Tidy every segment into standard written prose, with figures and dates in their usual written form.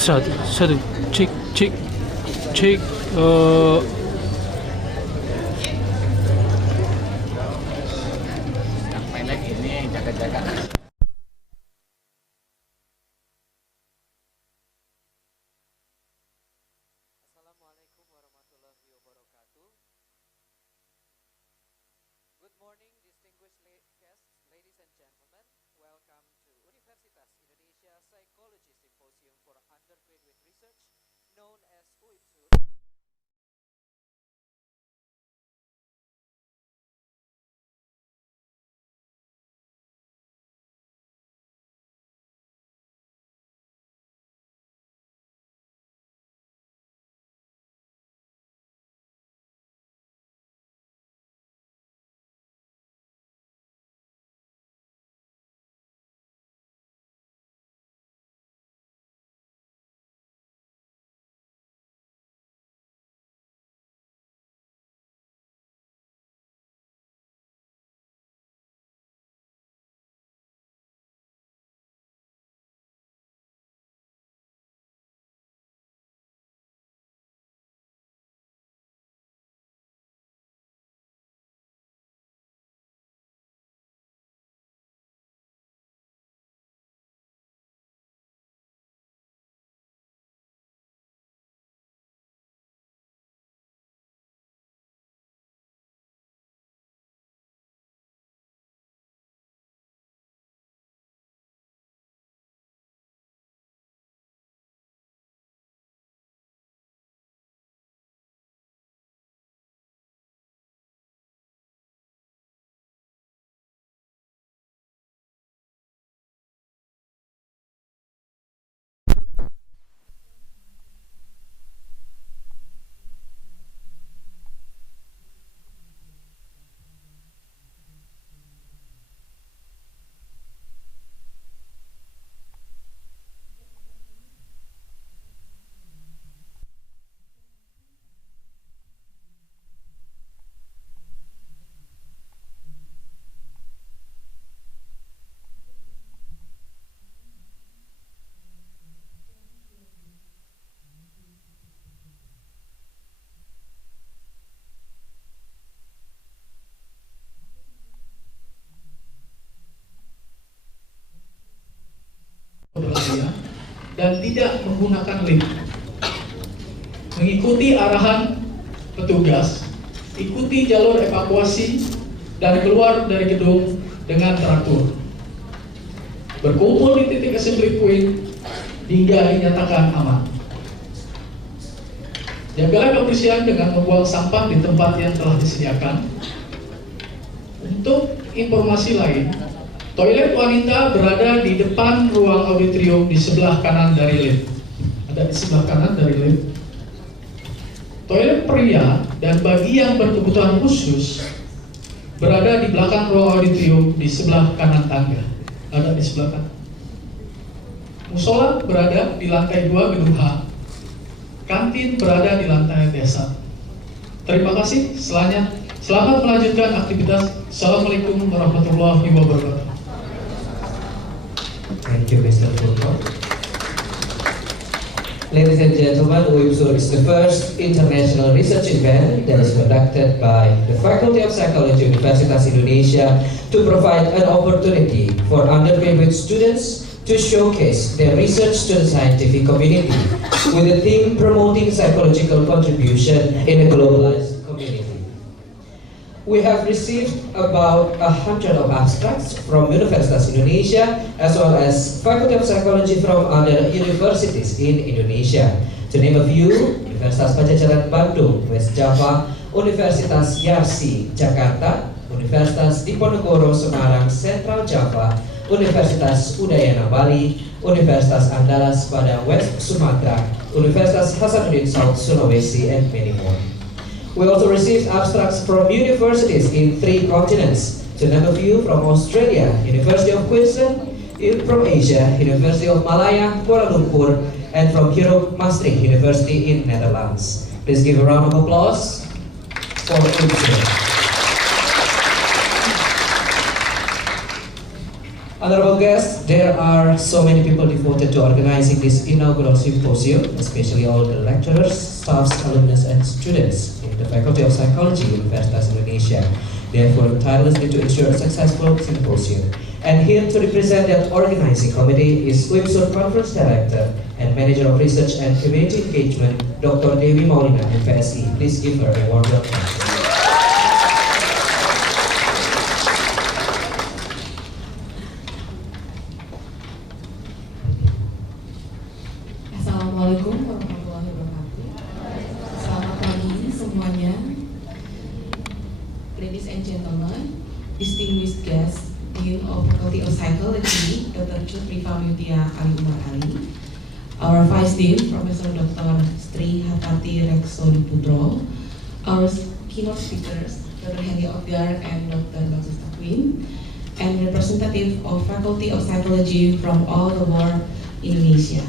Satu, cek, cek, cek. Main lagi ini jaga-jaga. Assalamualaikum warahmatullahi wabarakatuh. Good morning, distinguished guests, ladies and gentlemen. Welcome to Universitas Indonesia Psychology Symposium for Undergraduate Research, known as UIPSUR. Dan tidak menggunakan lift. Mengikuti arahan petugas, ikuti jalur evakuasi dan keluar dari gedung dengan teratur. Berkumpul di titik assembly point hingga dinyatakan aman. Jagalah kebersihan dengan membuang sampah di tempat yang telah disediakan. Untuk informasi lain, toilet wanita berada di depan ruang auditorium di sebelah kanan dari lift. Ada di sebelah kanan dari lift. Toilet pria dan bagi yang berkebutuhan khusus berada di belakang ruang auditorium di sebelah kanan tangga. Ada di sebelah kanan. Musola berada di lantai 2 gedung H. Kantin berada di lantai desa. Terima kasih. Selamat melanjutkan aktivitas. Assalamualaikum warahmatullahi wabarakatuh. Thank you, Mr. Purno. Ladies and gentlemen, UIPSUR is the first international research event that is conducted by the Faculty of Psychology Universitas Indonesia to provide an opportunity for undergraduate students to showcase their research to the scientific community with the theme promoting psychological contribution in a globalized community. We have received about 100 of abstracts from Universitas Indonesia as well as Faculty of Psychology from other universities in Indonesia. To name a few, Universitas Pajajaran Bandung, West Java, Universitas Yarsi, Jakarta, Universitas Diponegoro Semarang, Central Java, Universitas Udayana Bali, Universitas Andalas Padang West Sumatera, Universitas Hasanuddin South Sulawesi, and many more. We also received abstracts from universities in 3 continents. To name a few, from Australia, University of Queensland, from Asia, University of Malaya, Kuala Lumpur, and from Europe, Maastricht University in Netherlands. Please give a round of applause for UIPSUR. Honorable guests, there are so many people devoted to organizing this inaugural symposium, especially all the lecturers, staffs, alumnus, and students in the Faculty of Psychology, Universitas Indonesia. They have worked tirelessly to ensure a successful symposium. And here to represent that organizing committee is UIPSUR Conference Director and Manager of Research and Community Engagement, Dr. Dewi Maulina, MPSI. Please give her a warm welcome. Assalamualaikum warahmatullahi wabarakatuh. Selamat pagi semuanya. Ladies and gentlemen, distinguished guests, Dean of Faculty of Psychology, Dr. Chudrifa Mutia Ali Umar Ali, our Vice Dean, Professor Dr. Sri Hatati Reksoni Putro, our keynote speakers, Dr. Henry Otgaar and Dr. Bagus Takwin, and representative of Faculty of Psychology from all over Indonesia.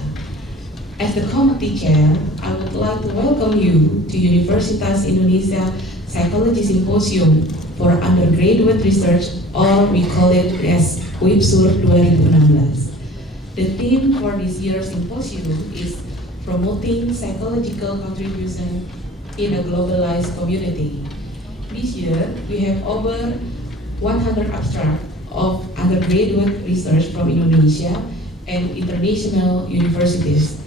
As the committee chair, I would like to welcome you to Universitas Indonesia Psychology Symposium for Undergraduate Research, or we call it as UIPSUR 2016. The theme for this year's symposium is Promoting Psychological Contribution in a Globalized Community. This year, we have over 100 abstracts of undergraduate research from Indonesia and international universities.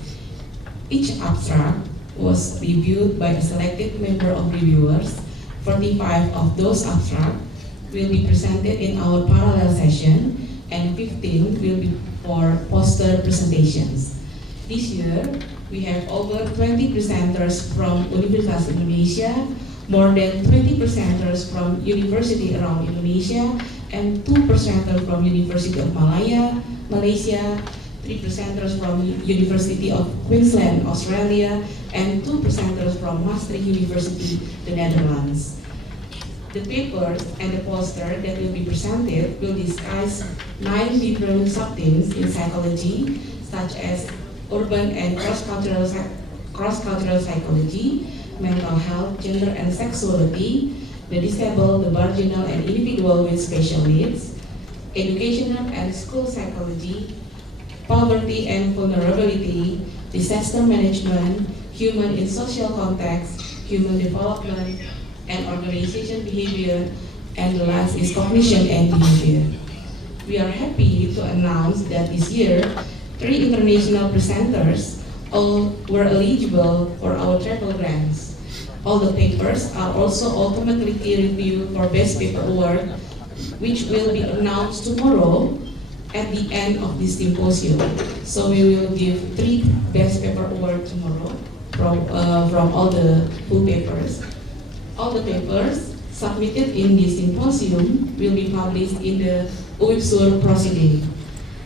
Each abstract was reviewed by a selected member of reviewers. 45 of those abstracts will be presented in our parallel session, and 15 will be for poster presentations. This year, we have over 20 presenters from Universitas Indonesia, more than 20 presenters from university around Indonesia, and 2 presenters from University of Malaya, Malaysia, 3 presenters from University of Queensland, Australia, and 2 presenters from Maastricht University, the Netherlands. The papers and the poster that will be presented will discuss 9 different sub-themes in psychology, such as urban and cross-cultural psychology, mental health, gender and sexuality, the disabled, the marginal and individual with special needs, educational and school psychology, poverty and vulnerability, disaster management, human in social context, human development, and organization behavior, and the last is cognition and behavior. We are happy to announce that this year, 3 international presenters all were eligible for our travel grants. All the papers are also automatically reviewed for Best Paper Award, which will be announced tomorrow at the end of this symposium. So we will give 3 Best Paper Award tomorrow from all the full papers. All the papers submitted in this symposium will be published in the UIPSUR proceeding.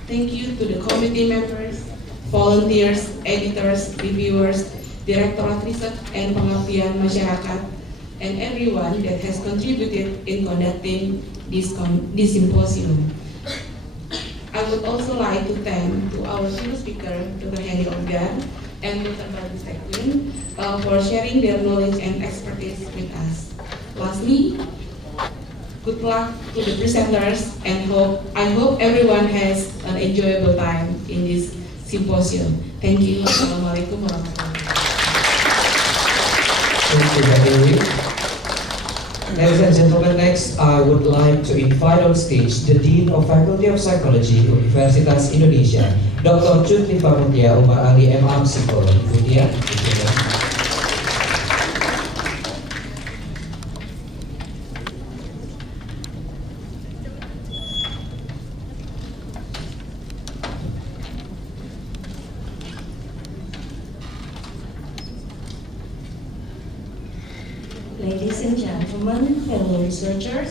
Thank you to the committee members, volunteers, editors, reviewers, Directorate Research and Pengabdian Masyarakat, and everyone that has contributed in conducting this symposium. I would also like to thank to our keynote speaker, Dr. Henry Ogar and Dr. Bagus Takwin for sharing their knowledge and expertise with us. Lastly, good luck to the presenters, and I hope everyone has an enjoyable time in this symposium. Thank you. Assalamualaikum warahmatullahi wabarakatuh. Thank you, Dewi. Ladies and gentlemen, next I would like to invite on stage the Dean of Faculty of Psychology, Universitas Indonesia, Dr. Chudrifa Mutia Umar Ali M.A. Psikolog. Mutia, Ladies and gentlemen, fellow researchers,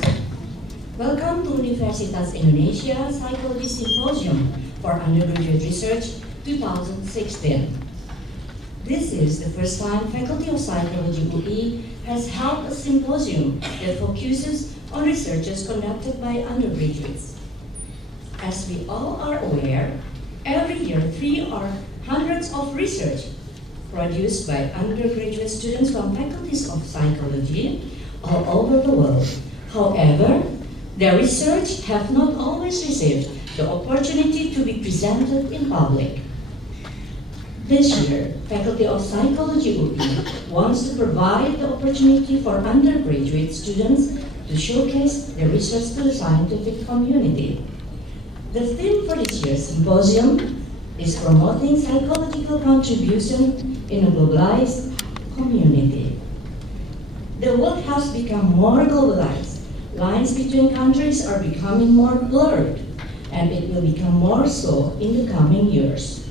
welcome to Universitas Indonesia Psychology Symposium for Undergraduate Research 2016. This is the first time Faculty of Psychology UI has held a symposium that focuses on researches conducted by undergraduates. As we all are aware, every year 3 or hundreds of research produced by undergraduate students from faculties of psychology all over the world. However, their research have not always received the opportunity to be presented in public. This year, Faculty of Psychology UP wants to provide the opportunity for undergraduate students to showcase their research to the scientific community. The theme for this year's symposium is promoting psychological contribution in a globalized community. The world has become more globalized. Lines between countries are becoming more blurred, and it will become more so in the coming years.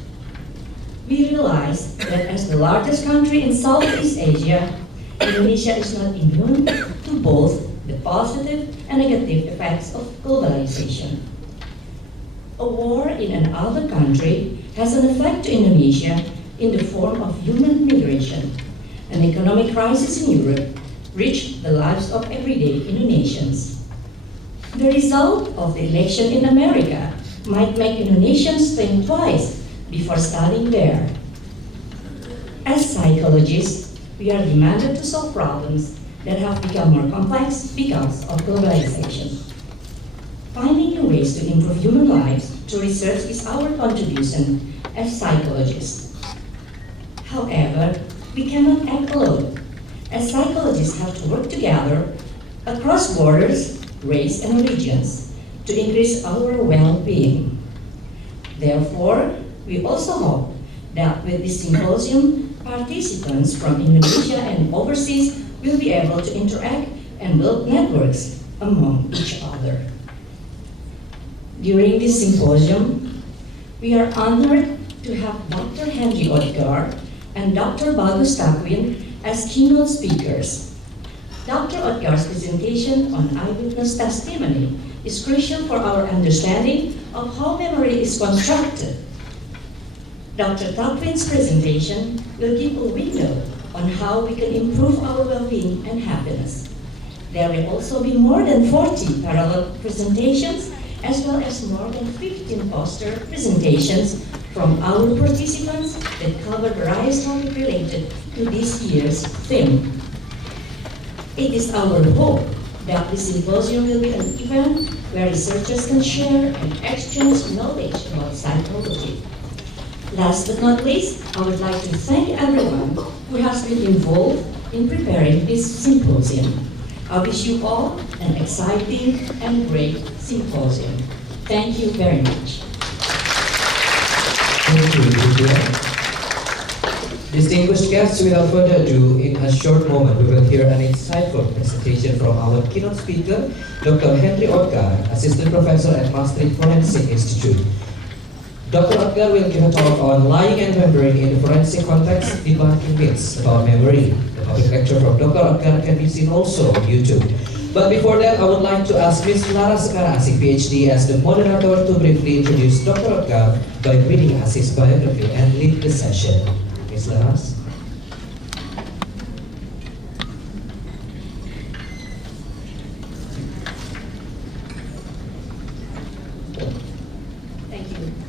We realize that as the largest country in Southeast Asia, Indonesia is not immune to both the positive and negative effects of globalization. A war in another country has an effect to Indonesia in the form of human migration. An economic crisis in Europe reached the lives of everyday Indonesians. The result of the election in America might make Indonesians think twice before studying there. As psychologists, we are demanded to solve problems that have become more complex because of globalization. Finding new ways to improve human lives through research is our contribution as psychologists. However, we cannot act alone. As psychologists have to work together across borders, race, and regions to increase our well-being. Therefore, we also hope that with this symposium, participants from Indonesia and overseas will be able to interact and build networks among each other. During this symposium, we are honored to have Dr. Henry Otgaar and Dr. Bagus Takwin as keynote speakers. Dr. Otgaar's presentation on eyewitness testimony is crucial for our understanding of how memory is constructed. Dr. Takwin's presentation will give a window on how we can improve our well-being and happiness. There will also be more than 40 parallel presentations as well as more than 15 poster presentations from our participants that cover various topics related to this year's theme. It is our hope that the symposium will be an event where researchers can share and exchange knowledge about psychology. Last but not least, I would like to thank everyone who has been involved in preparing this symposium. I wish you all an exciting and great symposium. Thank you very much. Thank you, Lydia. Distinguished guests, without further ado, in a short moment, we will hear an insightful presentation from our keynote speaker, Dr. Henry Ogar, Assistant Professor at Maastricht Forensic Institute. Dr. Otgaar will give a talk on lying and remembering in the forensic context, debunking myths about memory. The public lecture from Dr. Otgaar can be seen also on YouTube. But before that, I would like to ask Ms. Lara Sekarasik, PhD, as the moderator to briefly introduce Dr. Otgaar by reading his biography and lead the session. Ms. Laras.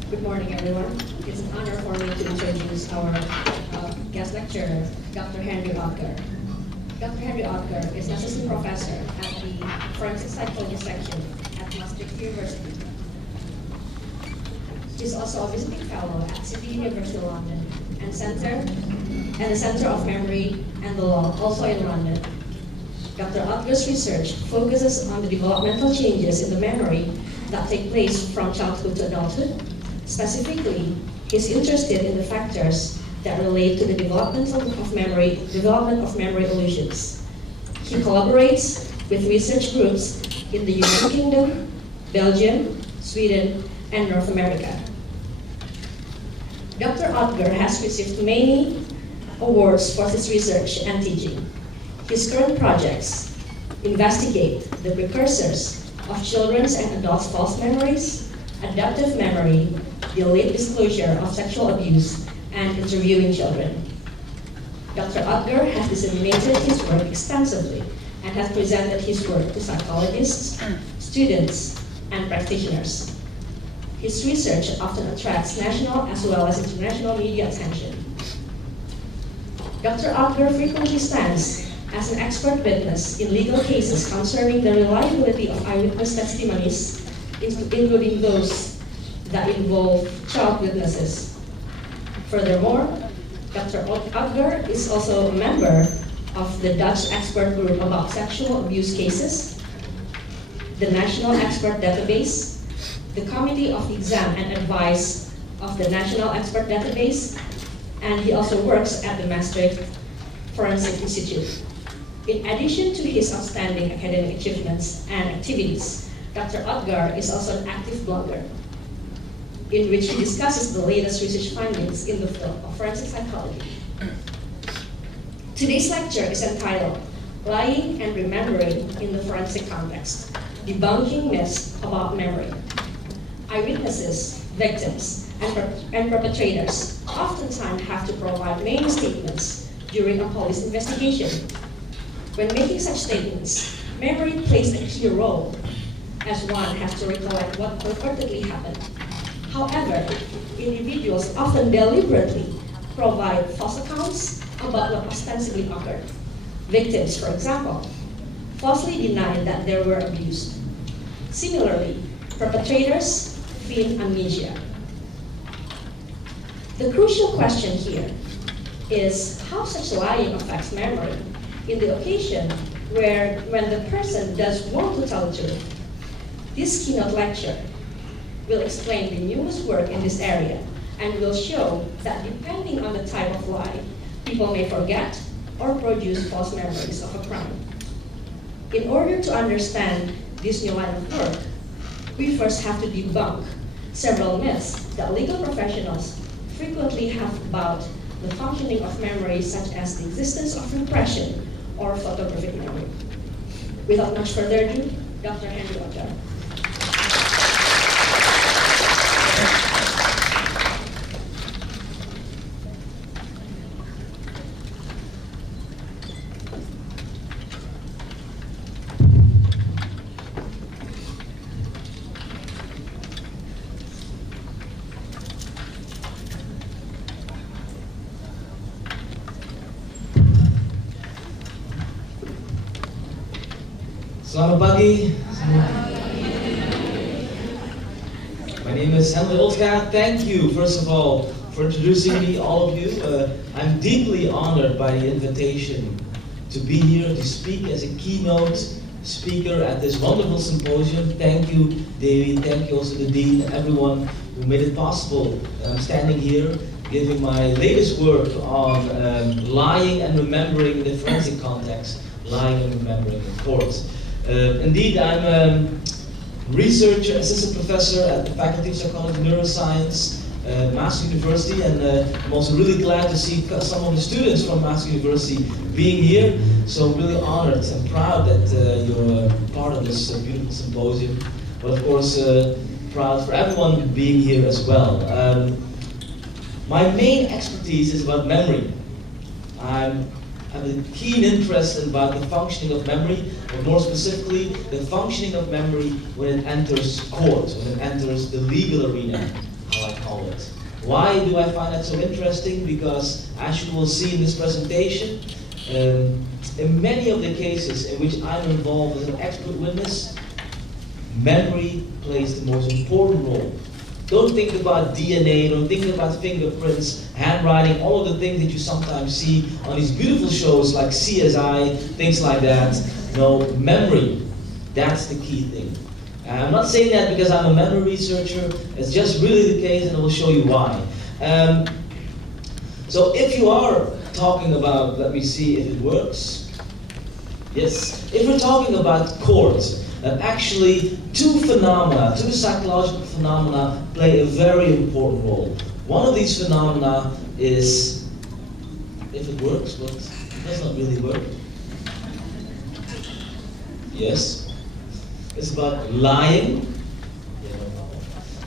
Good morning, everyone. It's an honor for me to introduce our guest lecturer, Dr. Henry Otgaar. Dr. Henry Otgaar is an assistant professor at the Forensic Psychology section at Maastricht University. He's also a visiting fellow at City University London and the Center of Memory and the Law, also in London. Dr. Otgaar's research focuses on the developmental changes in the memory that take place from childhood to adulthood. Specifically, he's interested in the factors that relate to the development of memory illusions. He collaborates with research groups in the United Kingdom, Belgium, Sweden, and North America. Dr. Otgaar has received many awards for his research and teaching. His current projects investigate the precursors of children's and adults' false memories, adaptive memory, the late disclosure of sexual abuse, and interviewing children. Dr. Otgaar has disseminated his work extensively and has presented his work to psychologists, students, and practitioners. His research often attracts national as well as international media attention. Dr. Otgaar frequently stands as an expert witness in legal cases concerning the reliability of eyewitness testimonies, including those that involve child witnesses. Furthermore, Dr. Otgaar is also a member of the Dutch expert group about sexual abuse cases, the National Expert Database, the Committee of Exam and Advice of the National Expert Database, and he also works at the Maastricht Forensic Institute. In addition to his outstanding academic achievements and activities, Dr. Otgaar is also an active blogger, in which he discusses the latest research findings in the field of forensic psychology. Today's lecture is entitled Lying and Remembering in the Forensic Context, Debunking Myths About Memory. Eyewitnesses, victims, and perpetrators oftentimes have to provide many statements during a police investigation. When making such statements, memory plays a key role, as one has to recollect what purportedly happened. However, individuals often deliberately provide false accounts about what ostensibly occurred. Victims, for example, falsely deny that they were abused. Similarly, perpetrators feign amnesia. The crucial question here is how such lying affects memory in the occasion when the person does want to tell the truth. This keynote lecture will explain the newest work in this area and will show that depending on the type of lie, people may forget or produce false memories of a crime. In order to understand this new line of work, we first have to debunk several myths that legal professionals frequently have about the functioning of memory, such as the existence of repression or photographic memory. Without much further ado, Dr. Henry Ogar. Selamat pagi. My name is Henry Otgaar. Thank you, first of all, for introducing me, all of you. I'm deeply honored by the invitation to be here to speak as a keynote speaker at this wonderful symposium. Thank you, Davy. Thank you also the Dean and everyone who made it possible. I'm standing here giving my latest work on lying and remembering in the forensic context, lying and remembering in court. Indeed, I'm a researcher, assistant professor at the Faculty of Psychology and Neuroscience, Maastricht University, and I'm also really glad to see some of the students from Maastricht University being here. So I'm really honored and proud that you're part of this beautiful symposium, but of course proud for everyone being here as well. My main expertise is about memory. I have a keen interest about the functioning of memory, but more specifically, the functioning of memory when it enters court, when it enters the legal arena, how I call it. Why do I find that so interesting? Because, as you will see in this presentation, in many of the cases in which I'm involved as an expert witness, memory plays the most important role. Don't think about DNA, don't think about fingerprints, handwriting, all of the things that you sometimes see on these beautiful shows like CSI, things like that. No, memory, that's the key thing. I'm not saying that because I'm a memory researcher, it's just really the case, and I will show you why. So if you are talking about, let me see if it works. Yes, if we're talking about court, actually two psychological phenomena play a very important role. One of these phenomena is, if it works, but it does not really work. Yes, it's about lying,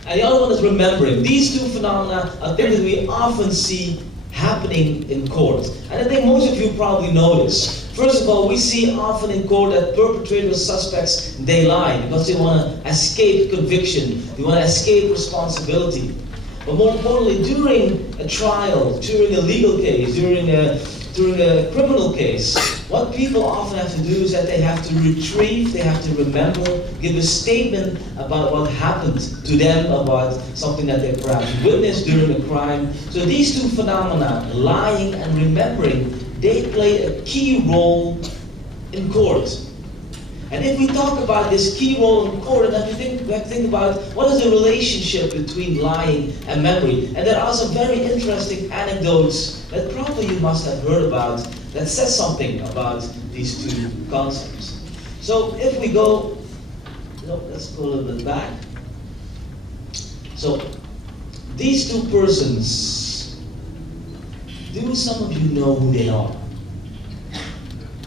and the other one is remembering. These two phenomena are things that we often see happening in court, and I think most of you probably know this. First of all, we see often in court that perpetrators, suspects, they lie because they want to escape conviction, they want to escape responsibility. But more importantly, during a trial, during a legal case, during a during a criminal case, what people often have to do is that they have to retrieve, they have to remember, give a statement about what happened to them, about something that they perhaps witnessed during a crime. So these two phenomena, lying and remembering, they play a key role in court. And if we talk about this key role in court, then we have to think about what is the relationship between lying and memory. And there are some very interesting anecdotes that probably you must have heard about that says something about these two concepts. So if we go, let's go a little bit back. So these two persons, do some of you know who they are?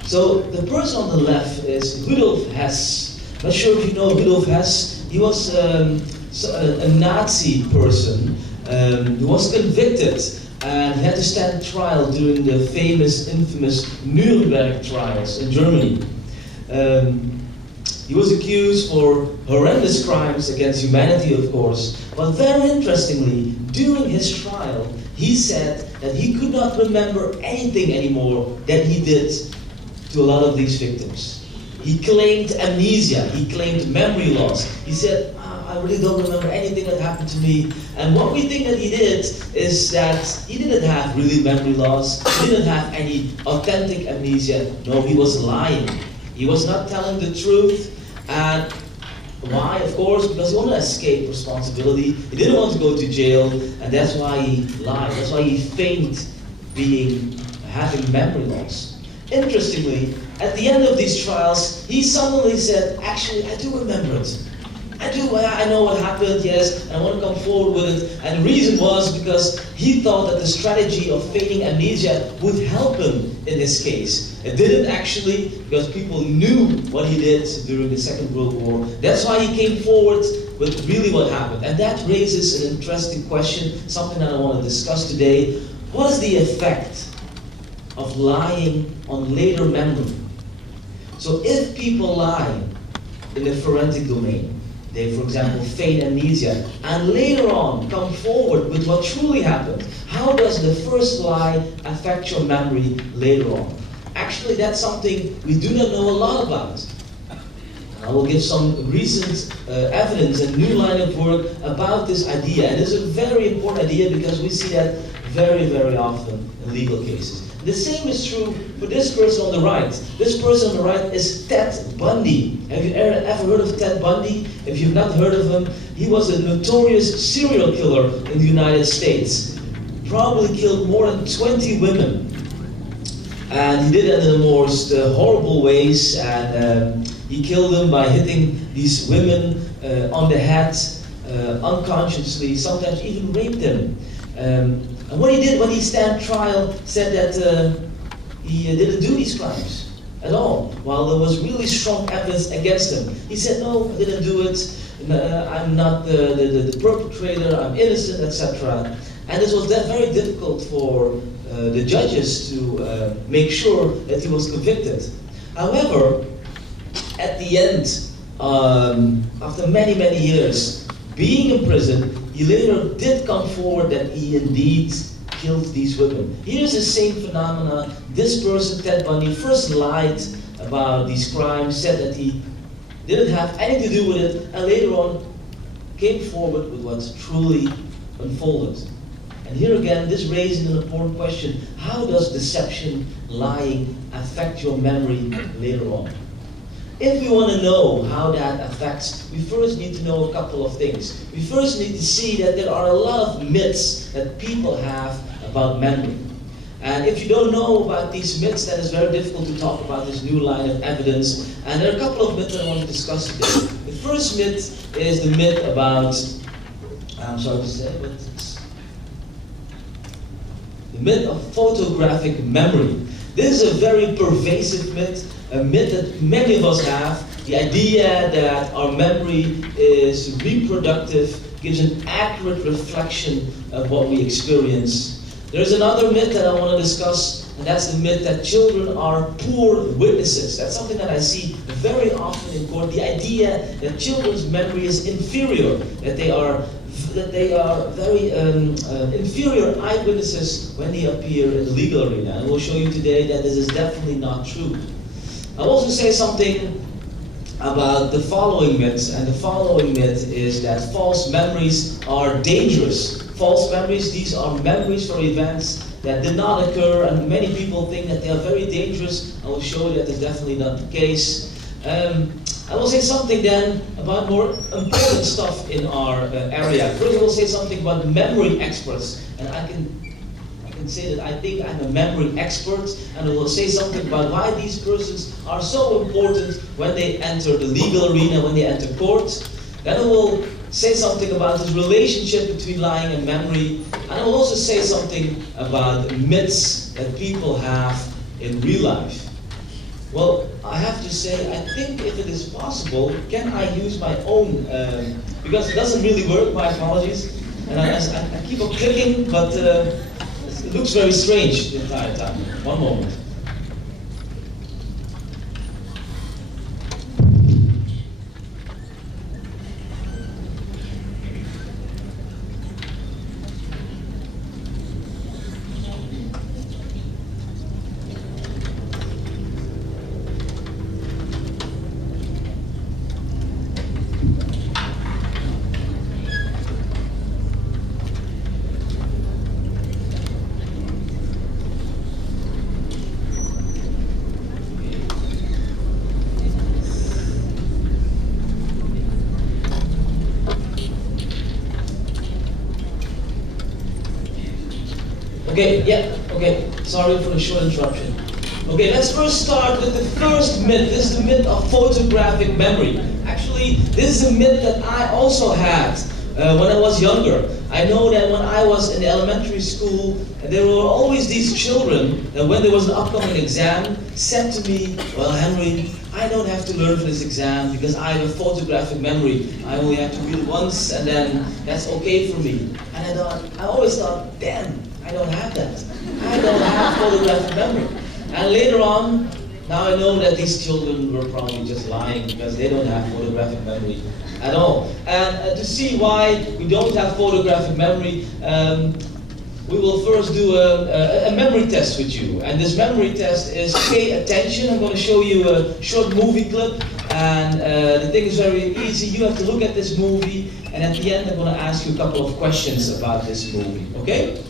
So the person on the left is Rudolf Hess. Not sure if you know Rudolf Hess. He was a Nazi person who was convicted and had to stand trial during the infamous Nuremberg trials in Germany. He was accused for horrendous crimes against humanity, of course. But very interestingly, during his trial, he said that he could not remember anything anymore that he did to a lot of these victims. He claimed amnesia, he claimed memory loss. He said, I really don't remember anything that happened to me. And what we think that he did is that he didn't have really memory loss, he didn't have any authentic amnesia. No, he was lying. He was not telling the truth. And why? Of course, because he wanted to escape responsibility. He didn't want to go to jail, and that's why he lied. That's why he feigned having memory loss. Interestingly, at the end of these trials, he suddenly said, actually, I do remember it. I know what happened, yes, and I want to come forward with it. And the reason was because he thought that the strategy of feigning amnesia would help him in his case. It didn't actually, because people knew what he did during the Second World War. That's why he came forward with really what happened. And that raises an interesting question, something that I want to discuss today. What is the effect of lying on later memory? So if people lie in the forensic domain, they, for example, feign amnesia, and later on come forward with what truly happened, how does the first lie affect your memory later on? Actually, that's something we do not know a lot about. I will give some recent evidence and new line of work about this idea. And it's a very important idea because we see that very, very often in legal cases. The same is true for this person on the right. This person on the right is Ted Bundy. Have you ever heard of Ted Bundy? If you've not heard of him, he was a notorious serial killer in the United States. Probably killed more than 20 women. And he did it in the most horrible ways. And he killed them by hitting these women on the head, unconsciously, sometimes even raped them. And what he did when he stand trial said that he didn't do these crimes at all, while there was really strong evidence against him. He said, no, I didn't do it, I'm not the perpetrator, I'm innocent, etc. And this was very difficult for the judges to make sure that he was convicted. However, at the end, after many, many years being in prison, he later did come forward that he indeed killed these women. Here's the same phenomena. This person, Ted Bundy, first lied about these crimes, said that he didn't have anything to do with it, and later on came forward with what truly unfolded. And here again, this raises an important question. How does deception, lying, affect your memory later on? If we want to know how that affects, we first need to know a couple of things. We first need to see that there are a lot of myths that people have about memory. And if you don't know about these myths, then it's very difficult to talk about this new line of evidence. And there are a couple of myths that I want to discuss today. The first myth is the myth about, I'm sorry to say, but it's the myth of photographic memory. This is a very pervasive myth, a myth that many of us have. The idea that our memory is reproductive, gives an accurate reflection of what we experience. There's another myth that I want to discuss, and that's the myth that children are poor witnesses. That's something that I see very often in court. The idea that children's memory is inferior, that they are very inferior eyewitnesses when they appear in the legal arena. And we'll show you today that this is definitely not true. I'll also say something about the following myths, and the following myth is that false memories are dangerous. False memories, these are memories for events that did not occur, and many people think that they are very dangerous. I will show you that is definitely not the case. I will say something then about more important stuff in our area. First, I will say something about memory experts, and I can say that I think I'm a memory expert, and I will say something about why these persons are so important when they enter the legal arena, when they enter court. Then I will say something about this relationship between lying and memory, and I will also say something about myths that people have in real life. Well, I have to say, I think if it is possible, can I use my own, because it doesn't really work, my apologies, and I keep on clicking, but it looks very strange the entire time. One moment. Okay, sorry for the short interruption. Okay, let's first start with the first myth. This is the myth of photographic memory. Actually, this is a myth that I also had when I was younger. I know that when I was in the elementary school, there were always these children that when there was an upcoming exam said to me, well, Henry, I don't have to learn for this exam because I have a photographic memory. I only have to read it once and then that's okay for me. And I always thought, damn, I don't have that. I don't have photographic memory. And later on, now I know that these children were probably just lying because they don't have photographic memory at all. And to see why we don't have photographic memory, we will first do a memory test with you. And this memory test is pay attention. I'm going to show you a short movie clip. And the thing is very easy. You have to look at this movie. And at the end, I'm going to ask you a couple of questions about this movie. Okay?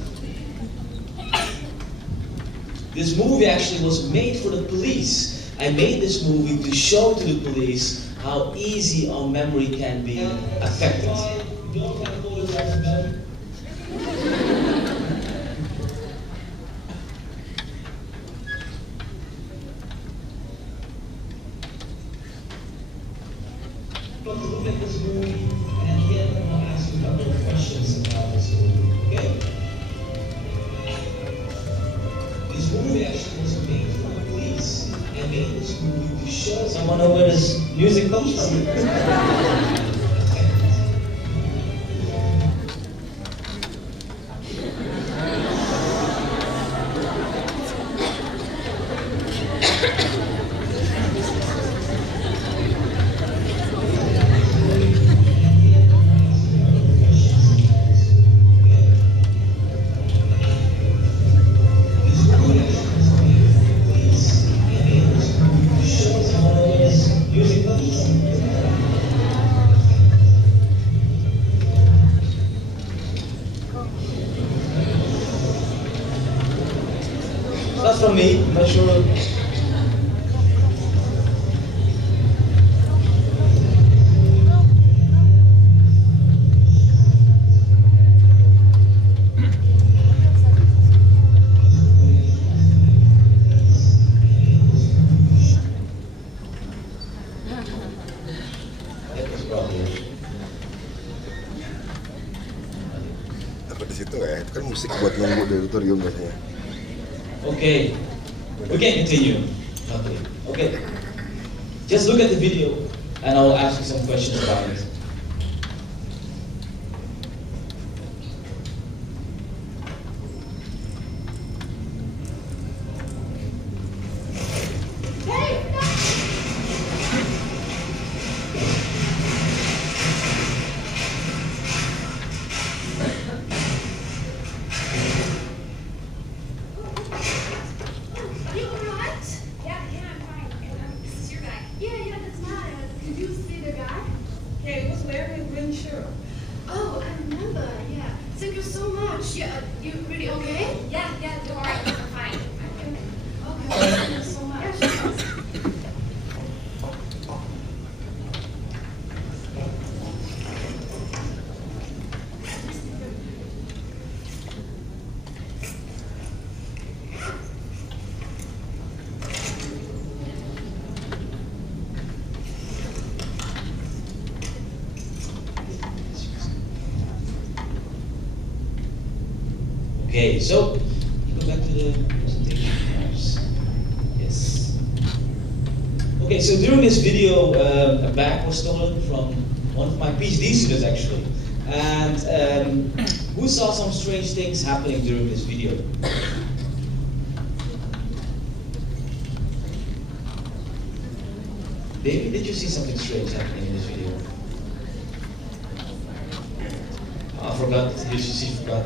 This movie actually was made for the police. I made this movie to show to the police how easy our memory can be affected. We don't have photographic memory. But look at this movie, and at the end I'm going to ask you a couple of questions about this movie, okay? This movie actually was made for the police. I made this movie to show someone where this music comes from. That's from me, I'm not sure. Apa di situ ya? Itu kan musik buat nunggu di auditorium biasanya. Okay, we can continue. Okay, just look at the video and I will ask you some questions about it. Okay, so go back to the presentation perhaps. Yes. Okay, so during this video, a bag was stolen from one of my PhD students actually. And who saw some strange things happening during this video? Baby, did you see something strange happening in this video? I forgot, she forgot.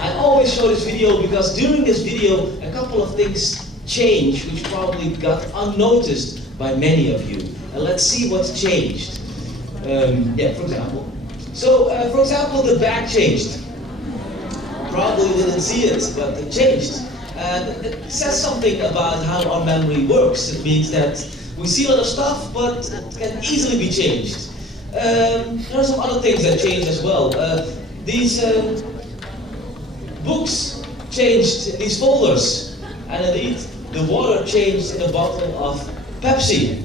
I always show this video because during this video, a couple of things changed which probably got unnoticed by many of you. And let's see what's changed. Yeah, for example. So, for example, the bag changed. Probably didn't see it, but it changed. And it says something about how our memory works. It means that we see a lot of stuff, but it can easily be changed. There are some other things that changed as well. These books changed in these folders. And indeed, the water changed in a bottle of Pepsi.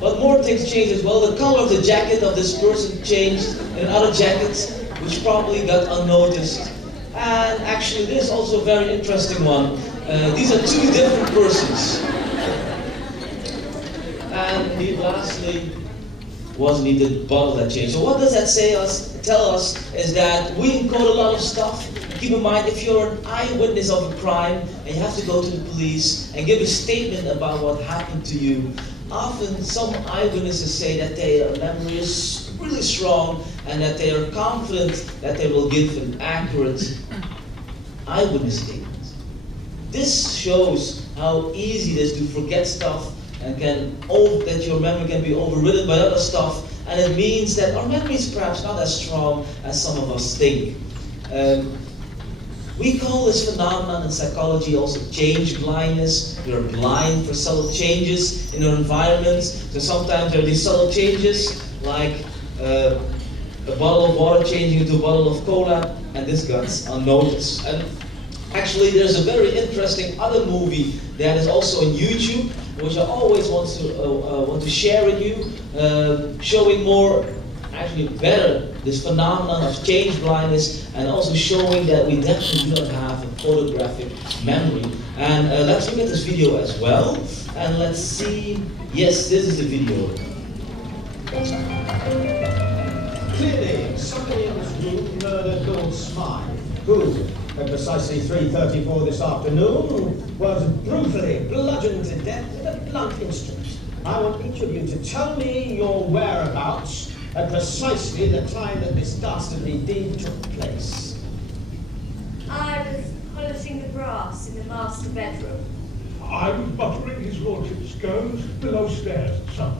But more things changed as well. The color of the jacket of this person changed in another jacket, which probably got unnoticed. And actually, this is also a very interesting one. These are two different persons. And indeed, lastly, was indeed the bottle that changed. So what does that tell us is that we encode a lot of stuff. Keep in mind, if you're an eyewitness of a crime and you have to go to the police and give a statement about what happened to you, often some eyewitnesses say that their memory is really strong and that they are confident that they will give an accurate eyewitness statement. This shows how easy it is to forget stuff and that your memory can be overridden by other stuff, and it means that our memory is perhaps not as strong as some of us think. We call this phenomenon in psychology also change blindness. You're blind for subtle changes in your environment. So sometimes there are these subtle changes, like a bottle of water changing into a bottle of cola, and this got unnoticed. And actually, there's a very interesting other movie that is also on YouTube, which I always want to share with you, showing more, actually better, this phenomenon of change blindness, and also showing that we definitely do not have a photographic memory. And let's look at this video as well, and let's see. Yes, this is the video. Clearly, somebody in this room murdered Lord Smythe, who, at precisely 3:34 this afternoon, was brutally bludgeoned to death with a blunt instrument. I want each of you to tell me your whereabouts at precisely the time that this dastardly deed took place. I was polishing the brass in the master bedroom. I was buttering his lordship's scones below stairs, sir.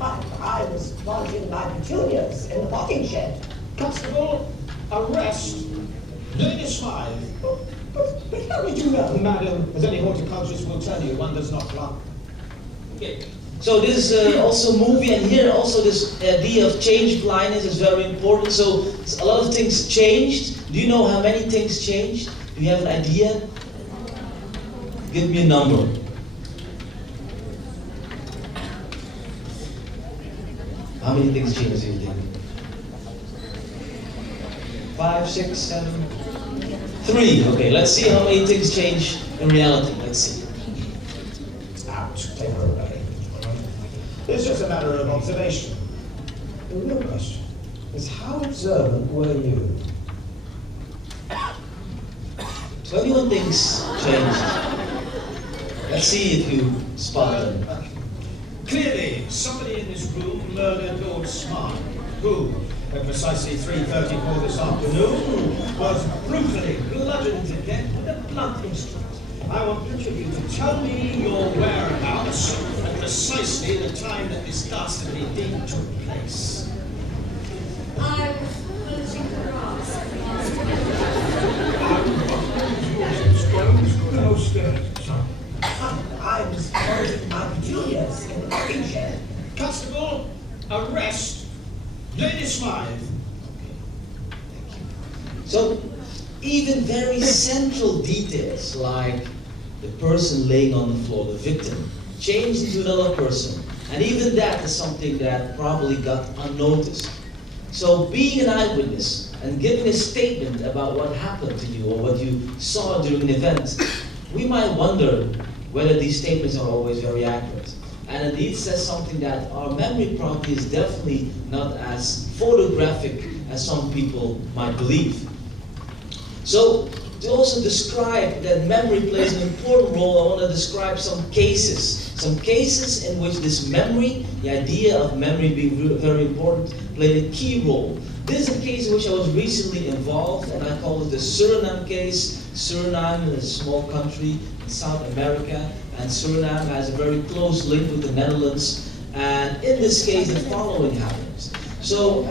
I was planting my petunias in the potting shed. Constable, arrest Lady Smythe. But how did you know, madam? As any horticulturist will tell you, one does not plant. Okay. So this is also a movie, and here also this idea of change blindness is very important. So a lot of things changed. Do you know how many things changed? Do you have an idea? Give me a number. How many things changed, do you think? 5, 6, 7, 3. Okay, let's see how many things change in reality. Let's see. Out, take her away. It's just a matter of observation. The real question is, how observant were you? 21 things changed. Let's see if you spot them. Clearly, somebody in this room murdered Lord Smythe, who, at precisely 3:34 this afternoon, was brutally bludgeoned to death with a blunt instrument. I want each of you to tell me your whereabouts at precisely the time that this dastardly deed took place. I was polishing the brass in the master bedroom. I was buttering his lordship's scones below stairs, sir. I was polishing my petunias in the potting shed. Constable, arrest Lady Smythe. So, even very central details like the person laying on the floor, the victim, changed into another person. And even that is something that probably got unnoticed. So being an eyewitness and giving a statement about what happened to you or what you saw during an event, we might wonder whether these statements are always very accurate. And indeed says something that our memory probably is definitely not as photographic as some people might believe. So, to also describe that memory plays an important role, I want to describe some cases in which this memory, the idea of memory being very important, played a key role. This is a case in which I was recently involved, and I call it the Suriname case. Suriname is a small country in South America, and Suriname has a very close link with the Netherlands. And in this case, the following happens. So,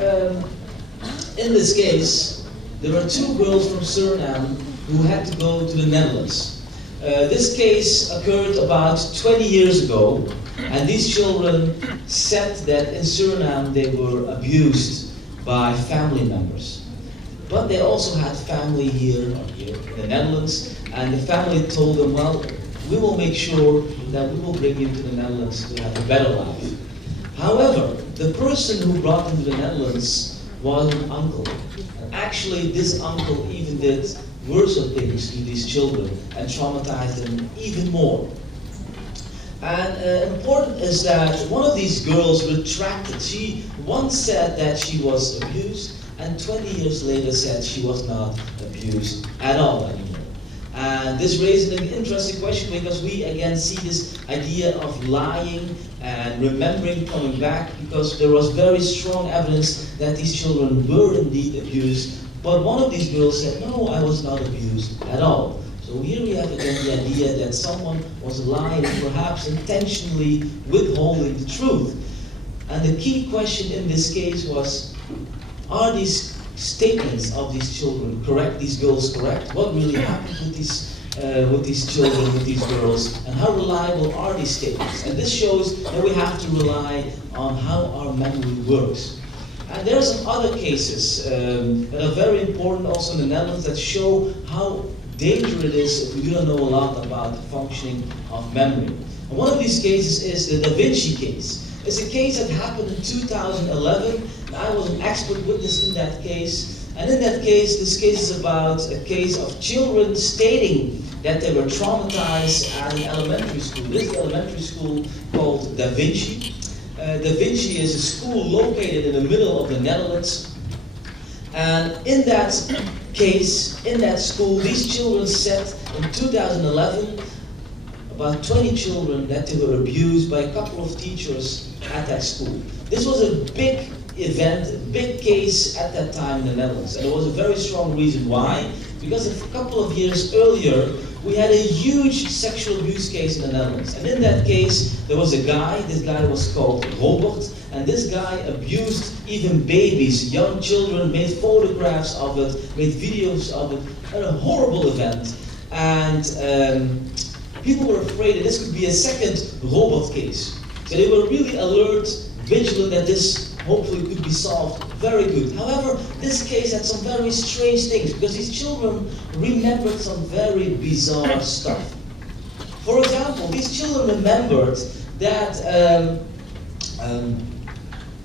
in this case, there were two girls from Suriname who had to go to the Netherlands. This case occurred about 20 years ago, and these children said that in Suriname they were abused by family members. But they also had family here in the Netherlands, and the family told them, well, we will make sure that we will bring you to the Netherlands to have a better life. However, the person who brought them to the Netherlands was an uncle. And actually, this uncle even did worse things to these children and traumatized them even more. And important is that one of these girls retracted. She once said that she was abused, and 20 years later said she was not abused at all anymore. And this raises an interesting question, because we again see this idea of lying and remembering coming back, because there was very strong evidence that these children were indeed abused. But one of these girls said, no, I was not abused at all. So here we have again the idea that someone was lying, perhaps intentionally withholding the truth. And the key question in this case was, are these statements of these children correct, these girls correct? What really happened with these children, with these girls, and how reliable are these statements? And this shows that we have to rely on how our memory works. And there are some other cases that are very important also in the Netherlands that show how dangerous it is if we do not know a lot about the functioning of memory. And one of these cases is the Da Vinci case. It's a case that happened in 2011, and I was an expert witness in that case. And in that case, this case is about a case of children stating that they were traumatized at an elementary school. This is the elementary school called Da Vinci. Da Vinci is a school located in the middle of the Netherlands. And in that case, in that school, these children said in 2011, about 20 children, that they were abused by a couple of teachers at that school. This was a big event, a big case at that time in the Netherlands. And there was a very strong reason why. Because a couple of years earlier, we had a huge sexual abuse case in the Netherlands. And in that case, there was a guy, this guy was called Robert, and this guy abused even babies, young children, made photographs of it, made videos of it, a horrible event. And people were afraid that this could be a second Robert case. So they were really alert, vigilant that this hopefully could be solved very good. However, this case had some very strange things, because these children remembered some very bizarre stuff. For example, these children remembered that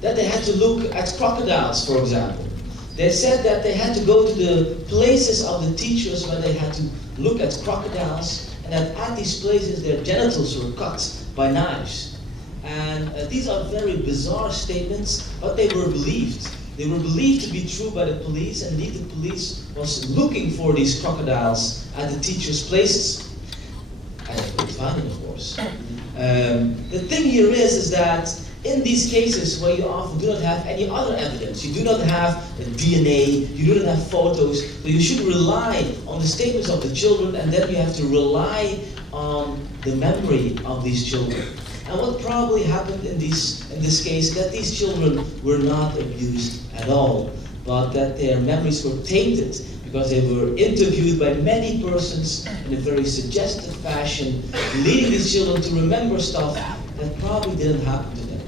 that they had to look at crocodiles, for example. They said that they had to go to the places of the teachers where they had to look at crocodiles, and that at these places their genitals were cut by knives. And these are very bizarre statements, but they were believed. They were believed to be true by the police, and indeed the police was looking for these crocodiles at the teachers' places. And they couldn't find them, of course. The thing here is that in these cases where you often do not have any other evidence, you do not have DNA, you do not have photos, so you should rely on the statements of the children, and then you have to rely on the memory of these children. And what probably happened in this case, that these children were not abused at all, but that their memories were tainted because they were interviewed by many persons in a very suggestive fashion, leading these children to remember stuff that probably didn't happen to them.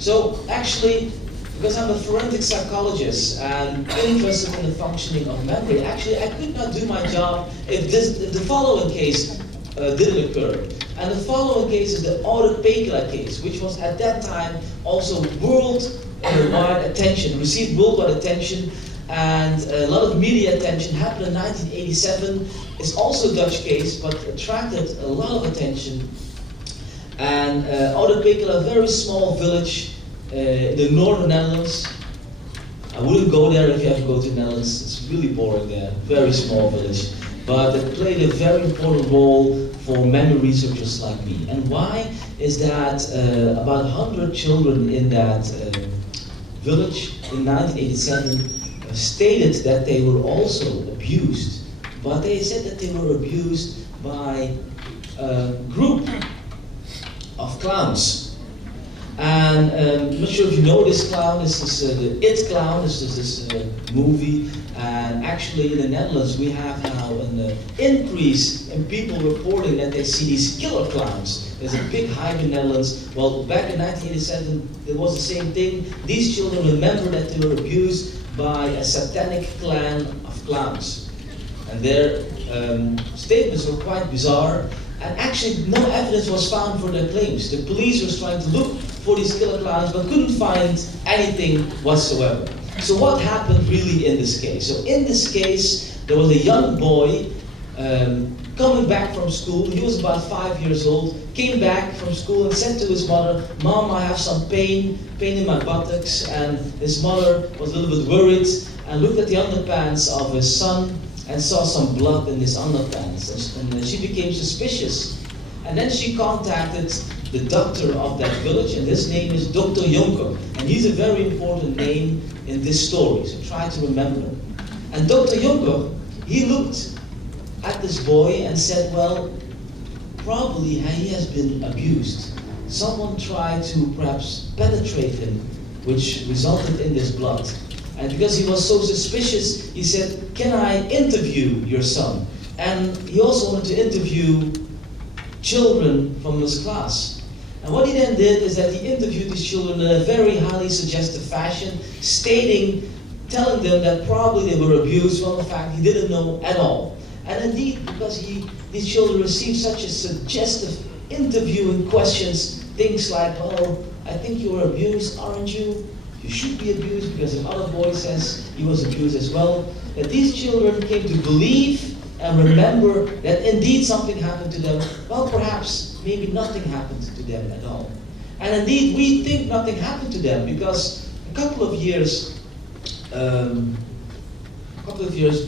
So actually, because I'm a forensic psychologist and interested in the functioning of memory, actually I could not do my job if the following case didn't occur. And the following case is the Otgaar case, which was at that time also worldwide attention, received worldwide attention. and a lot of media attention. Happened in 1987. It's also a Dutch case, but attracted a lot of attention. And Otgaar, a very small village in the northern Netherlands. I wouldn't go there if you have to go to the Netherlands. It's really boring there. Very small village. But it played a very important role for memory researchers like me. And why is that about 100 children in that village in 1987 stated that they were also abused. But they said that they were abused by a group of clowns. And I'm not sure if you know this clown. This is the It clown. This is this movie. And actually in the Netherlands we have now an increase in people reporting that they see these killer clowns. There's a big hype in the Netherlands. Well, back in 1987 it was the same thing. These children remember that they were abused by a satanic clan of clowns. And their statements were quite bizarre. And actually no evidence was found for their claims. The police was trying to look for these killer clowns but couldn't find anything whatsoever. So what happened really in this case? So in this case, there was a young boy coming back from school. He was about 5 years old, came back from school and said to his mother, "Mom, I have some pain in my buttocks." And his mother was a little bit worried and looked at the underpants of his son and saw some blood in his underpants. And she became suspicious. And then she contacted the doctor of that village, and his name is Dr. Jonker. And he's a very important name in this story, so try to remember him. And Dr. Jonker, he looked at this boy and said, well, probably he has been abused. Someone tried to perhaps penetrate him, which resulted in this blood. And because he was so suspicious, he said, "Can I interview your son?" And he also wanted to interview children from his class. And what he then did is that he interviewed these children in a very highly suggestive fashion, telling them that probably they were abused, when in fact he didn't know at all. And indeed, because these children received such a suggestive interviewing questions, things like, "Oh, I think you were abused, aren't you? You should be abused," because another boy says he was abused as well. That these children came to believe and remember that indeed something happened to them. Well, perhaps, maybe nothing happened to them at all. And indeed, we think nothing happened to them because a couple of years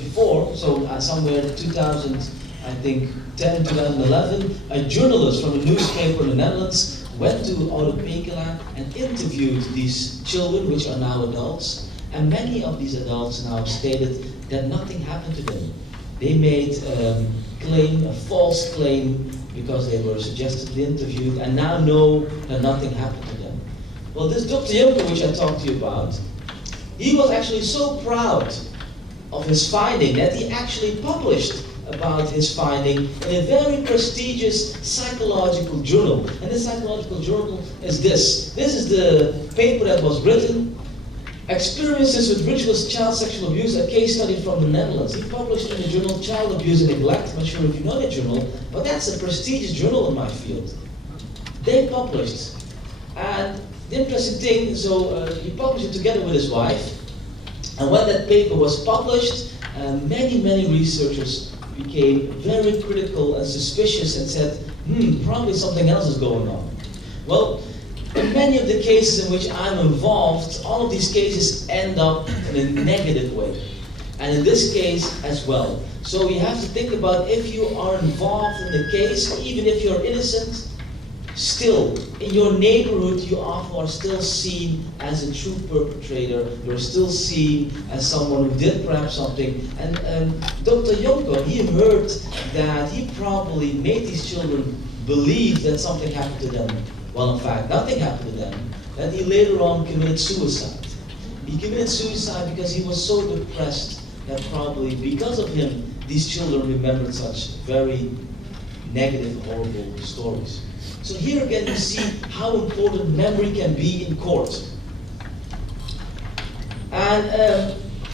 before, so somewhere in 2010, 2011, a journalist from a newspaper in the Netherlands went to Otgaar and interviewed these children, which are now adults. And many of these adults now stated that nothing happened to them. They made a false claim, because they were suggestively interviewed, and now know that nothing happened to them. Well, this Dr. Jonker, which I talked to you about, he was actually so proud of his finding that he actually published about his finding in a very prestigious psychological journal. And this psychological journal is this. This is the paper that was written, "Experiences with Ritualist Child Sexual Abuse, a case study from the Netherlands." He published in the journal Child Abuse and Neglect. I'm not sure if you know that journal, but that's a prestigious journal in my field. They published. And the interesting thing, so he published it together with his wife. And when that paper was published, many researchers became very critical and suspicious and said, probably something else is going on. Well, in many of the cases in which I'm involved, all of these cases end up in a negative way. And in this case as well. So you have to think about, if you are involved in the case, even if you're innocent, still, in your neighborhood, you often are still seen as a true perpetrator. You're still seen as someone who did perhaps something. And Dr. Jonker, he heard that he probably made these children believe that something happened to them. Well, in fact, nothing happened to them. That he later on committed suicide. He committed suicide because he was so depressed that probably because of him, these children remembered such very negative, horrible stories. So here again you see how important memory can be in court. And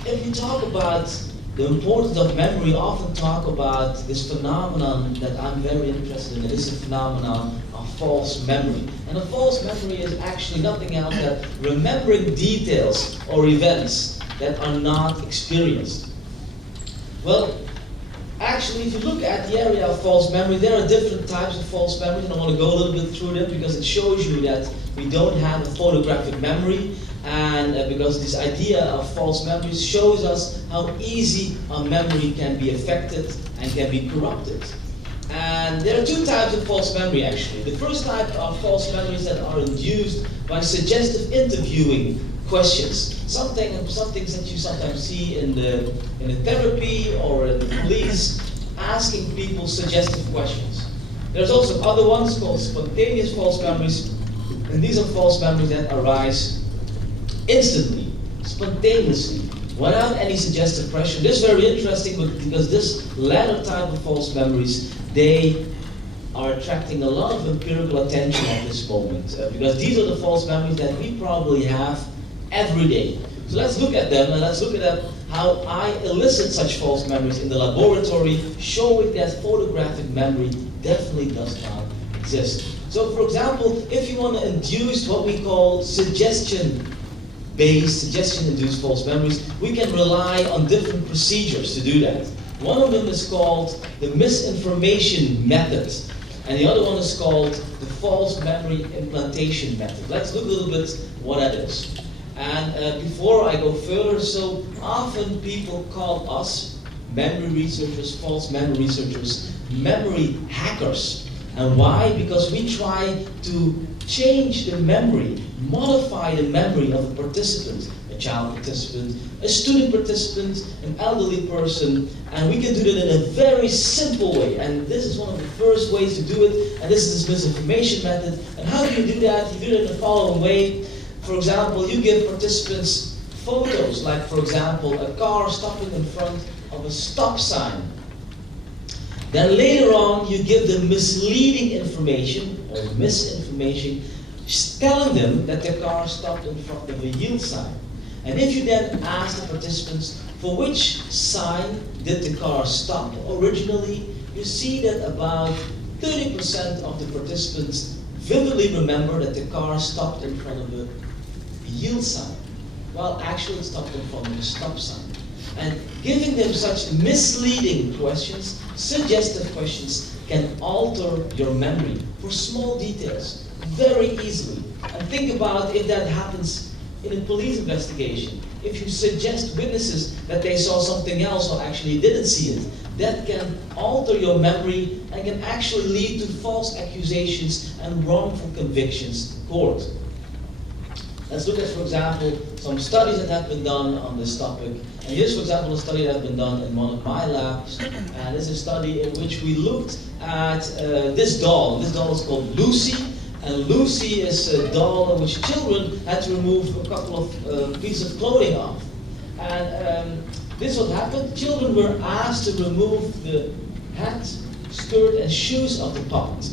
if we talk about the importance of memory, we often talk about this phenomenon that I'm very interested in. It is a phenomenon of false memory. And a false memory is actually nothing else than remembering details or events that are not experienced. Well, actually, if you look at the area of false memory, there are different types of false memory, and I want to go a little bit through them because it shows you that we don't have a photographic memory, and because this idea of false memories shows us how easy our memory can be affected and can be corrupted. And there are two types of false memory actually. The first type of false memories that are induced by suggestive interviewing questions. Some things that you sometimes see in the therapy or in the police, asking people suggestive questions. There's also other ones called spontaneous false memories, and these are false memories that arise instantly, spontaneously, without any suggestive pressure. This is very interesting because this latter type of false memories, they are attracting a lot of empirical attention at this moment, because these are the false memories that we probably have every day. So let's look at them, and let's look at how I elicit such false memories in the laboratory, showing that photographic memory definitely does not exist. So for example, if you want to induce what we call suggestion-based, suggestion-induced false memories, we can rely on different procedures to do that. One of them is called the misinformation method, and the other one is called the false memory implantation method. Let's look a little bit what that is. And before I go further, so often people call us, memory researchers, false memory researchers, memory hackers. And why? Because we try to change the memory, modify the memory of a participant, a child participant, a student participant, an elderly person, and we can do that in a very simple way. And this is one of the first ways to do it, and this is this misinformation method. And how do you do that? You do it in the following way. For example, you give participants photos, like for example, a car stopping in front of a stop sign. Then later on, you give them misleading information, or misinformation, telling them that the car stopped in front of a yield sign. And if you then ask the participants, for which sign did the car stop originally, you see that about 30% of the participants vividly remember that the car stopped in front of a yield sign. Well, actually it stopped in front of a stop sign. And giving them such misleading questions, suggestive questions, can alter your memory for small details very easily. And think about if that happens in a police investigation. If you suggest witnesses that they saw something else or actually didn't see it, that can alter your memory and can actually lead to false accusations and wrongful convictions in court. Let's look at, for example, some studies that have been done on this topic. And here's, for example, a study that has been done in one of my labs. And this is a study in which we looked at this doll. This doll is called Lucy. And Lucy is a doll in which children had to remove a couple of pieces of clothing off. And this is what happened. Children were asked to remove the hat, skirt, and shoes of the puppet.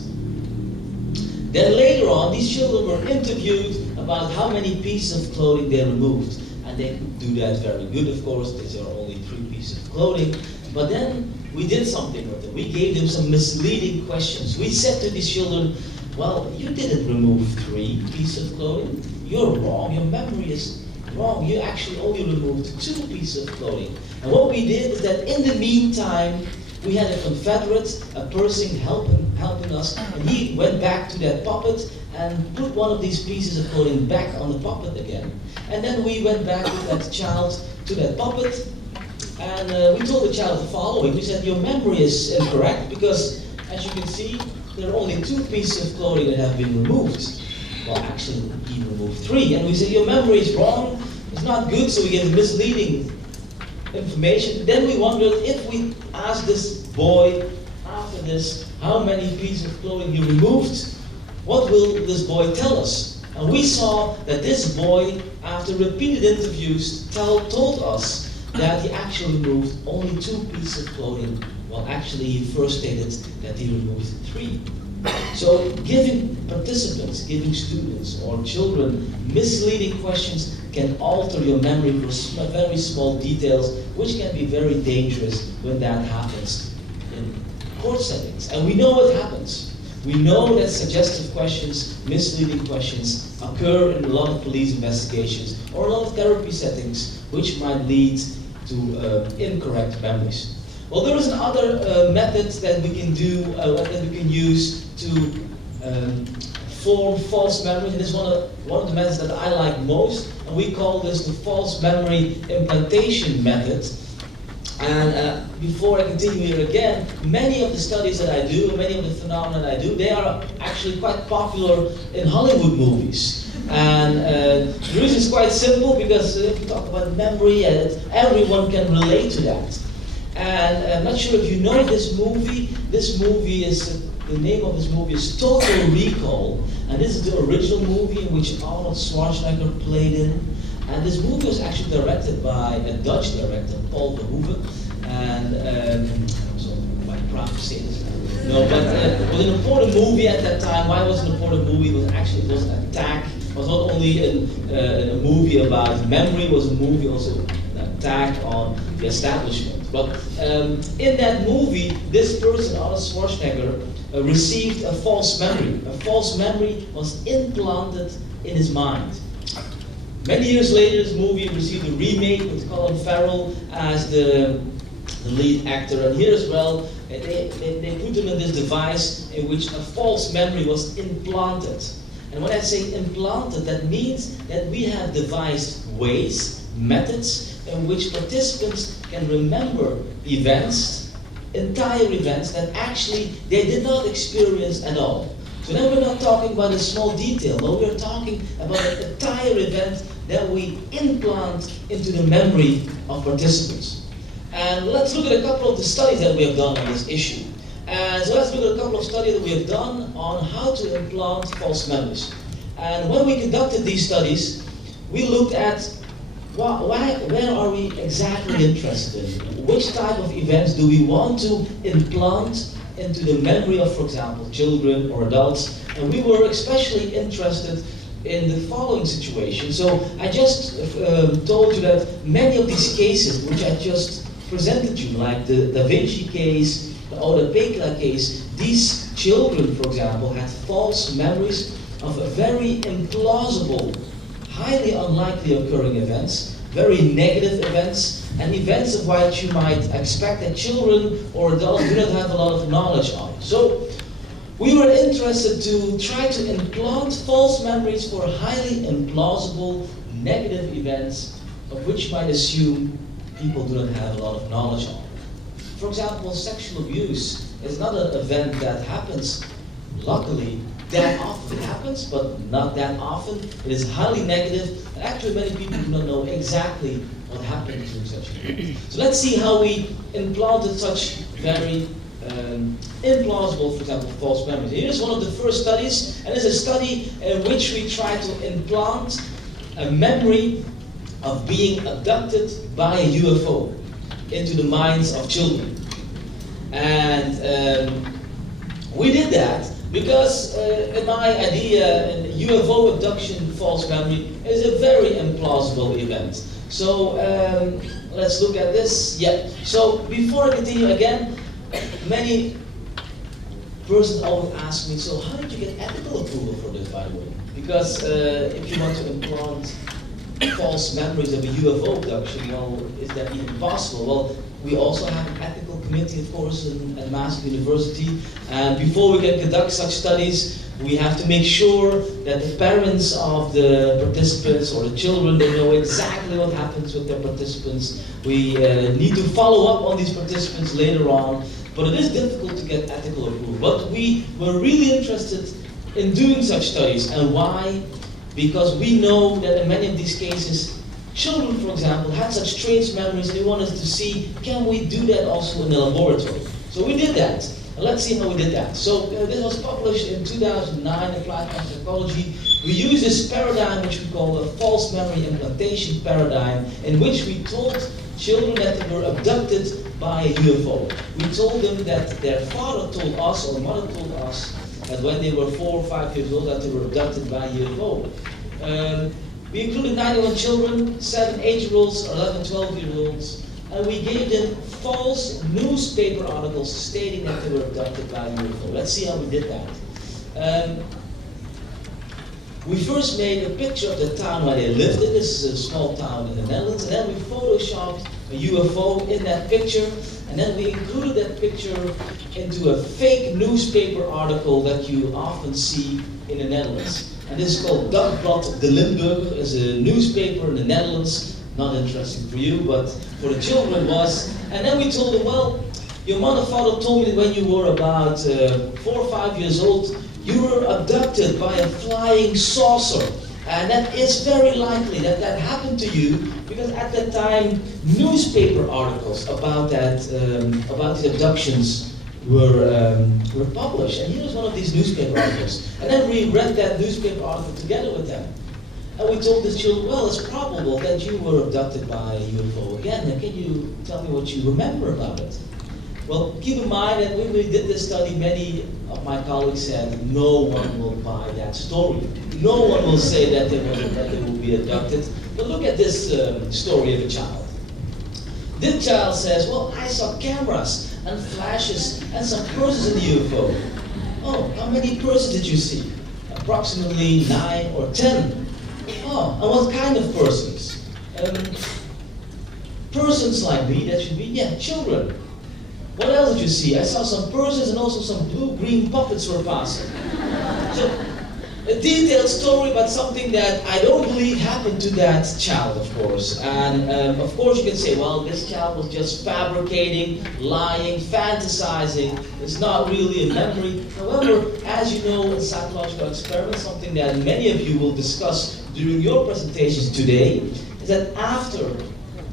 Then later on, these children were interviewed about how many pieces of clothing they removed. And they could do that very good, of course. These are only 3 pieces of clothing. But then we did something with them. We gave them some misleading questions. We said to these children, well, you didn't remove 3 pieces of clothing. You're wrong. Your memory is wrong. You actually only removed 2 pieces of clothing. And what we did is that in the meantime, we had a confederate, a person helping us, and he went back to that puppet and put one of these pieces of clothing back on the puppet again. And then we went back with that child to that puppet, and we told the child the following. We said, your memory is incorrect because, as you can see, there are only 2 pieces of clothing that have been removed. Well, actually, he removed 3. And we said, your memory is wrong, it's not good, so we gave misleading information. Then we wondered if we asked this boy after this how many pieces of clothing he removed, what will this boy tell us? And we saw that this boy, after repeated interviews, told us that he actually removed only 2 pieces of clothing, while actually he first stated that he removed 3. So giving participants, giving students or children misleading questions can alter your memory for very small details, which can be very dangerous when that happens in court settings. And we know what happens. We know that suggestive questions, misleading questions occur in a lot of police investigations or a lot of therapy settings, which might lead to incorrect memories. Well, there is another method that we can do, that we can use to form false memories. And this is one of the methods that I like most, and we call this the false memory implantation method. And before I continue here again, many of the studies that I do, many of the phenomena that I do, they are actually quite popular in Hollywood movies. And the reason is quite simple, because if you talk about memory, everyone can relate to that. And I'm not sure if you know this movie. This movie is, the name of this movie is Total Recall. And this is the original movie in which Arnold Schwarzenegger played in. And this movie was actually directed by a Dutch director, Paul Verhoeven. And I'm so quite proud to say this. No, but it was an important movie at that time. Why was it an important movie? It was an attack. It was not only a movie about memory, it was a movie also an attack on the establishment. But in that movie, this person, Arnold Schwarzenegger, received a false memory. A false memory was implanted in his mind. Many years later, this movie received a remake with Colin Farrell as the lead actor. And here as well, they put him in this device in which a false memory was implanted. And when I say implanted, that means that we have devised ways, methods, in which participants can remember events, entire events that actually they did not experience at all. So now we're not talking about a small detail, no, we're talking about an entire event that we implant into the memory of participants. And let's look at a couple of the studies that we have done on this issue. And so let's look at a couple of studies that we have done on how to implant false memories. And when we conducted these studies, we looked at where are we exactly interested in? Which type of events do we want to implant into the memory of, for example, children or adults? And we were especially interested in the following situation. So I just told you that many of these cases, which I just presented you, like the Da Vinci case, the Oda Pekla case, these children, for example, had false memories of very implausible, highly unlikely occurring events, very negative events, and events of which you might expect that children or adults do not have a lot of knowledge on. So we were interested to try to implant false memories for highly implausible, negative events of which you might assume people do not have a lot of knowledge on. For example, sexual abuse is not an event that happens, luckily, that often. It happens, but not that often. It is highly negative, and actually many people do not know exactly what happened to such an event. So let's see how we implanted such very implausible, for example, false memories. Here is one of the first studies, and it's a study in which we try to implant a memory of being abducted by a UFO into the minds of children. And we did that because in my idea, UFO abduction false memory is a very implausible event. So let's look at this. Yeah. So before I continue again, many persons always ask me, so how did you get ethical approval for this, by the way? Because if you want to implant false memories of a UFO abduction, well, is that even possible? Well, we also have an ethical committee, of course, at Master University. And before we can conduct such studies, we have to make sure that the parents of the participants or the children, they know exactly what happens with their participants. We need to follow up on these participants later on. But it is difficult to get ethical approval. But we were really interested in doing such studies. And why? Because we know that in many of these cases, children, for example, had such strange memories, and we wanted to see, can we do that also in the laboratory? So we did that. And let's see how we did that. So this was published in 2009 in Applied Psychology. We used this paradigm, which we call the false memory implantation paradigm, in which we told children that they were abducted by a UFO. We told them that their father told us, or mother told us, that when they were 4 or 5 years old, that they were abducted by a UFO. We included 91 children, 7 8-year-olds, 11, 12-year-olds, and we gave them false newspaper articles stating that they were abducted by a UFO. Let's see how we did that. We first made a picture of the town where they lived in. This is a small town in the Netherlands. And then we photoshopped a UFO in that picture. And then we included that picture into a fake newspaper article that you often see in the Netherlands. And this is called Dagblad de Limburg. It's a newspaper in the Netherlands. Not interesting for you, but for the children it was. And then we told them, well, your mother and father told me that when you were about 4 or 5 years old, you were abducted by a flying saucer. And that is very likely that that happened to you, because at that time, newspaper articles about that, about the abductions were published. And here was one of these newspaper articles. And then we read that newspaper article together with them. And we told the children, well, it's probable that you were abducted by a UFO again. And can you tell me what you remember about it? Well, keep in mind that when we did this study, many of my colleagues said, no one will buy that story. No one will say that they will be abducted. But look at this story of a child. This child says, well, I saw cameras and flashes and some persons in the UFO. Oh, how many persons did you see? Approximately 9 or 10. Oh, and what kind of persons? Persons like me, that should be, yeah, children. What else did you see? I saw some persons and also some blue-green puppets were passing. So, a detailed story about something that I don't believe happened to that child, of course. And of course you can say, well, this child was just fabricating, lying, fantasizing. It's not really a memory. However, as you know, in psychological experiments, something that many of you will discuss during your presentations today, is that after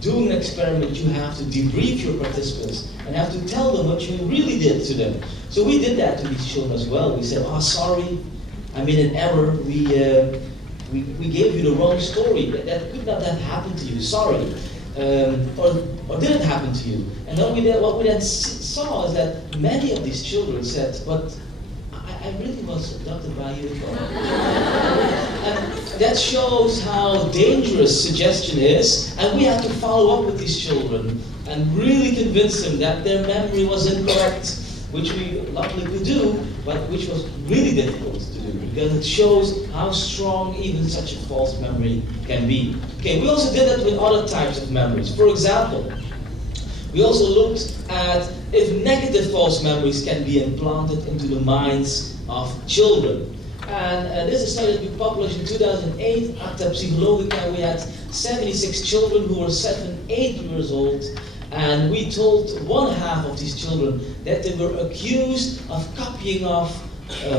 doing an experiment, you have to debrief your participants and have to tell them what you really did to them. So we did that to these children as well. We said, oh, sorry, I made an error. We gave you the wrong story. That could not have happened to you. Sorry. Or did it happen to you? And then what we then saw is that many of these children said, but I really was abducted by you. And that shows how dangerous suggestion is, and we have to follow up with these children and really convince them that their memory was incorrect, which we luckily could do, but which was really difficult to do, because it shows how strong even such a false memory can be. Okay, we also did that with other types of memories. For example, we also looked at if negative false memories can be implanted into the minds of children. And this is a study that we published in 2008, Acta Psychologica. We had 76 children who were 7, 8 years old, and we told one half of these children that they were accused of copying off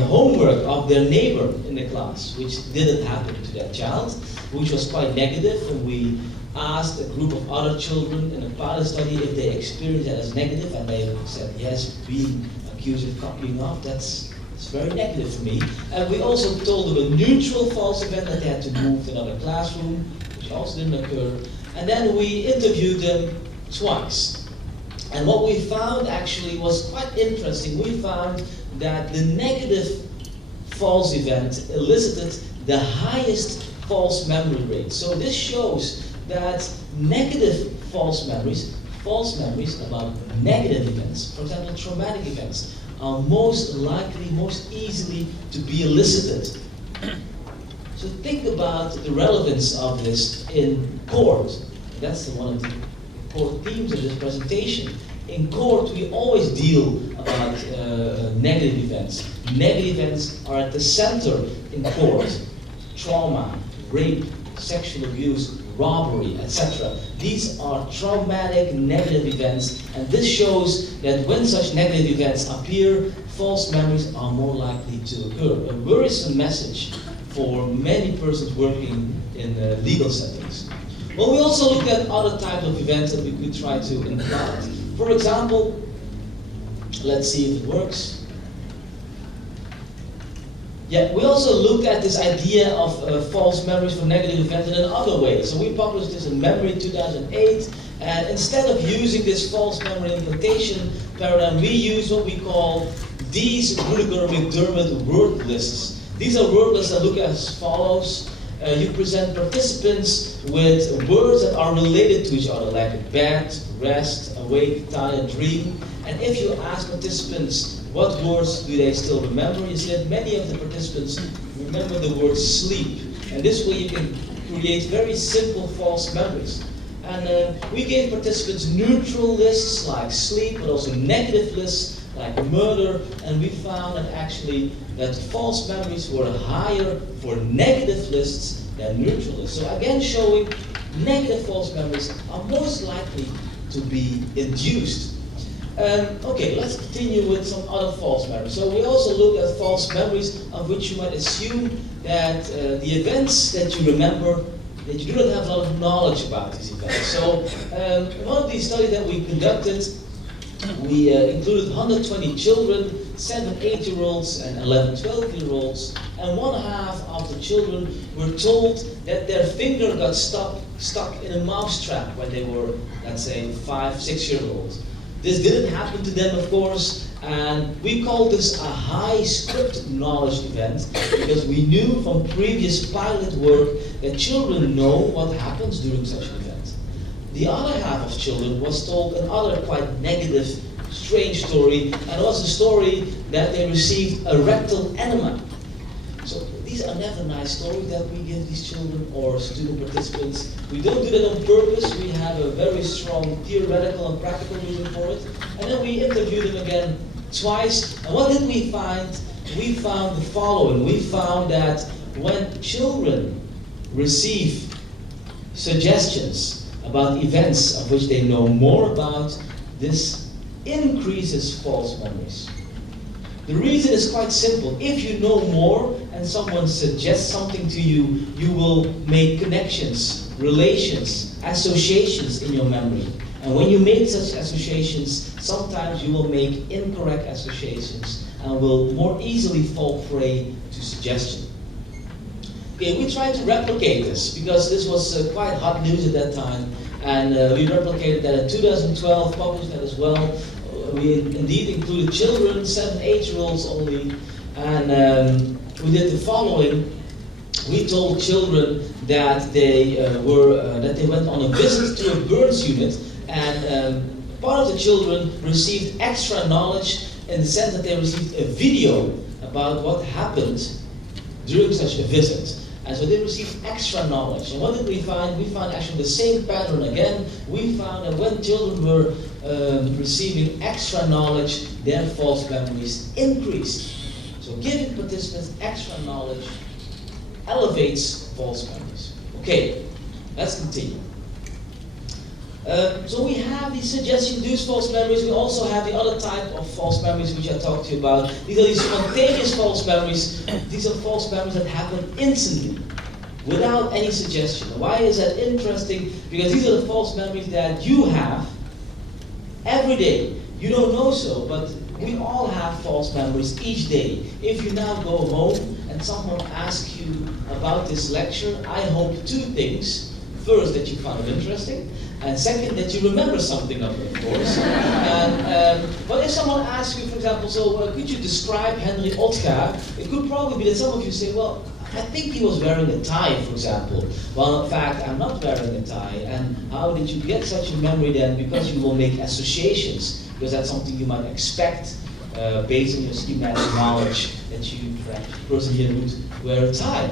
homework of their neighbor in the class, which didn't happen to that child, which was quite negative. And we asked a group of other children in a pilot study if they experienced that as negative, and they said, yes, being accused of copying off, it's very negative for me. And we also told them a neutral false event, that they had to move to another classroom, which also didn't occur. And then we interviewed them twice. And what we found actually was quite interesting. We found that the negative false event elicited the highest false memory rate. So this shows that negative false memories about negative events, for example, traumatic events, are most likely, most easily to be elicited. So think about the relevance of this in court. That's one of the core themes of this presentation. In court, we always deal about negative events. Negative events are at the center in court. Trauma, rape, sexual abuse, robbery, etc. These are traumatic negative events, and this shows that when such negative events appear, false memories are more likely to occur. A worrisome message for many persons working in legal settings. Well, we also looked at other types of events that we could try to implant. For example, let's see if it works. Yeah, we also looked at this idea of false memories for negative events in another way. So we published this in Memory 2008, and instead of using this false memory implantation paradigm, we use what we call these Rudiger-McDermott word lists. These are word lists that look as follows. You present participants with words that are related to each other, like bed, rest, awake, tired, dream. And if you ask participants What words do they still remember? You see that many of the participants remember the word sleep. And this way you can create very simple false memories. And we gave participants neutral lists like sleep, but also negative lists like murder, and we found that actually that false memories were higher for negative lists than neutral lists. So again, showing negative false memories are most likely to be induced. Okay, let's continue with some other false memories. So we also look at false memories of which you might assume that the events that you remember, that you do not have a lot of knowledge about these events. So one of these studies that we conducted, we included 120 children, 7 8-year-olds and 11 12-year-olds, and one half of the children were told that their finger got stuck in a mousetrap when they were, let's say, 5 6-year-olds. This didn't happen to them, of course, and we called this a high script knowledge event because we knew from previous pilot work that children know what happens during such an event. The other half of children was told another quite negative, strange story, and it was a story that they received a rectal enema. So these are never nice stories that we give these children or student participants. We don't do that on purpose. We have a very strong theoretical and practical reason for it. And then we interview them again twice. And what did we find? We found the following. We found that when children receive suggestions about events of which they know more about, this increases false memories. The reason is quite simple. If you know more and someone suggests something to you, you will make connections, relations, associations in your memory. And when you make such associations, sometimes you will make incorrect associations and will more easily fall prey to suggestion. Okay, we tried to replicate this because this was quite hot news at that time, and we replicated that in 2012, published that as well. We indeed included children, 7 8-year-olds only, and we did the following. We told children that they went on a visit to a burns unit, and part of the children received extra knowledge in the sense that they received a video about what happened during such a visit. And so they received extra knowledge. And what did we find? We found actually the same pattern again. We found that when children were receiving extra knowledge, their false memories increased. So giving participants extra knowledge elevates false memories. Okay, let's continue. So we have these suggestion-induced false memories. We also have the other type of false memories which I talked to you about. These are these spontaneous false memories. These are false memories that happen instantly, without any suggestion. Why is that interesting? Because these are the false memories that you have every day. You don't know so, but we all have false memories each day. If you now go home and someone asks you about this lecture, I hope 2 things. First, that you found it interesting, and second, that you remember something of it, of course. But if someone asks you, for example, so could you describe Henry Otgaar? It could probably be that some of you say, well, I think he was wearing a tie, for example. Well, in fact, I'm not wearing a tie. And how did you get such a memory then? Because you will make associations, because that's something you might expect based on your schematic knowledge that you, perhaps, the person here would wear a tie.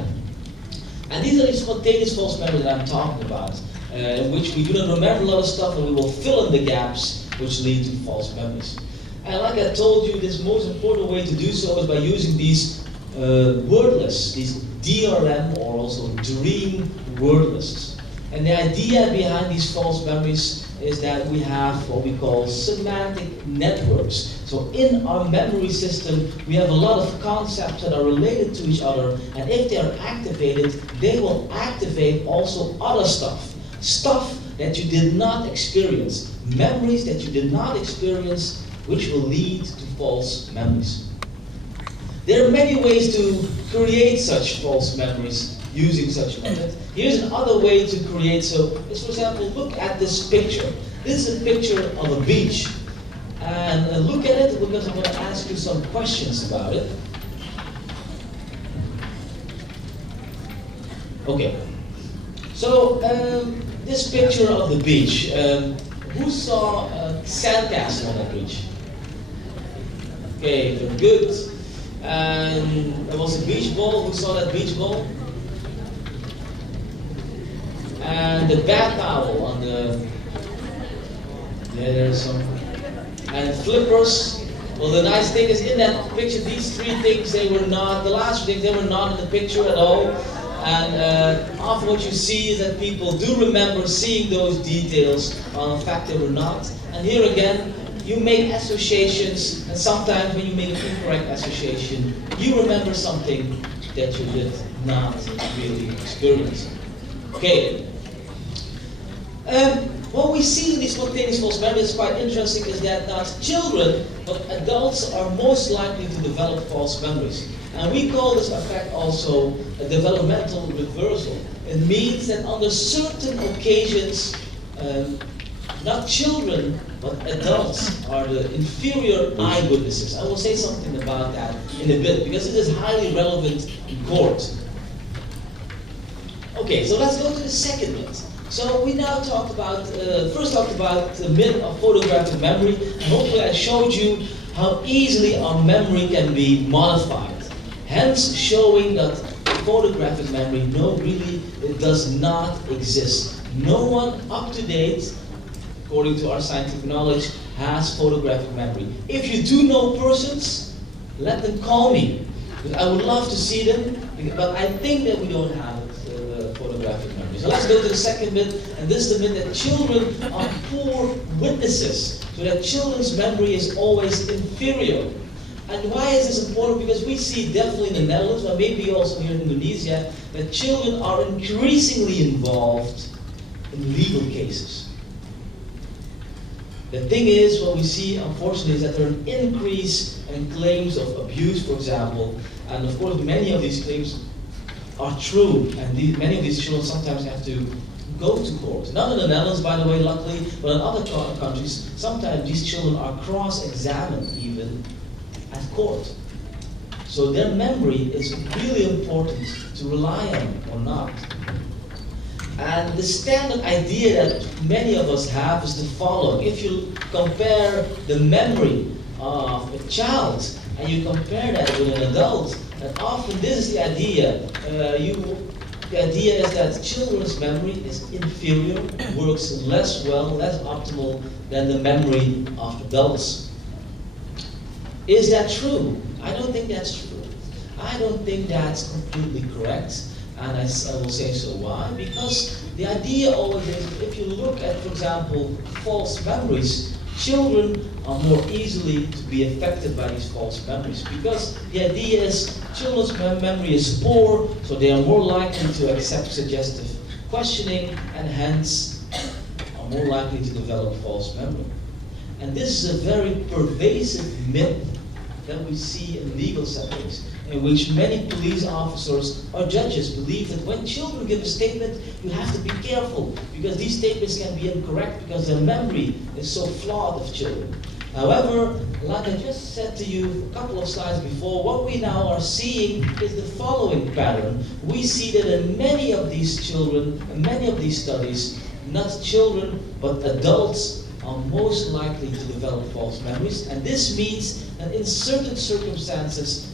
And these are the spontaneous false memories that I'm talking about, in which we do not remember a lot of stuff and we will fill in the gaps which lead to false memories. And like I told you, this most important way to do so is by using these word lists, these DRM or also dream word lists. And the idea behind these false memories is that we have what we call semantic networks. So in our memory system, we have a lot of concepts that are related to each other, and if they are activated, they will activate also other stuff. Stuff that you did not experience, memories that you did not experience, which will lead to false memories. There are many ways to create such false memories using such a method. Here's another way to create, so let's for example look at this picture. This is a picture of a beach. And look at it because I'm going to ask you some questions about it. Okay. So this picture of the beach, who saw a sandcastle on that beach? Okay, very good. And there was a beach ball. Who saw that beach ball? And the bath towel on the. Yeah, there's some. And flippers. Well, the nice thing is in that picture, these three things, they were not, the last three things, they were not in the picture at all. And often what you see is that people do remember seeing those details, in fact they were not. And here again, you make associations, and sometimes when you make an incorrect association, you remember something that you did not really experience. Okay. What we see in these spontaneous false memories is quite interesting is that not children, but adults are most likely to develop false memories. And we call this effect also a developmental reversal. It means that under certain occasions, not children, but adults are the inferior eyewitnesses. I will say something about that in a bit, because it is highly relevant in court. Okay, so let's go to the second myth. So we now talked about, first talked about the myth of photographic memory, and hopefully I showed you how easily our memory can be modified. Hence showing that photographic memory, no, really, it does not exist. No one up to date, according to our scientific knowledge, has photographic memory. If you do know persons, let them call me. Because I would love to see them, but I think that we don't have photographic memory. So let's go to the second myth, and this is the myth that children are poor witnesses, so that children's memory is always inferior. And why is this important? Because we see definitely in the Netherlands, but maybe also here in Indonesia, that children are increasingly involved in legal cases. The thing is, what we see unfortunately is that there is an increase in claims of abuse, for example, and of course many of these claims are true, and many of these children sometimes have to go to court. Not in the Netherlands, by the way, luckily, but in other countries, sometimes these children are cross-examined even at court. So their memory is really important to rely on or not. And the standard idea that many of us have is the following. If you compare the memory of a child and you compare that with an adult, and often this is the idea. The idea is that children's memory is inferior, works less well, less optimal than the memory of adults. Is that true? I don't think that's true. I don't think that's completely correct. And I will say so. Why? Because the idea always is, if you look at, for example, false memories, children are more easily to be affected by these false memories. Because the idea is, children's memory is poor, so they are more likely to accept suggestive questioning, and hence are more likely to develop false memory. And this is a very pervasive myth that we see in legal settings, in which many police officers or judges believe that when children give a statement, you have to be careful, because these statements can be incorrect because their memory is so flawed of children. However, like I just said to you a couple of slides before, what we now are seeing is the following pattern. We see that in many of these children, in many of these studies, not children, but adults are most likely to develop false memories. And this means that in certain circumstances,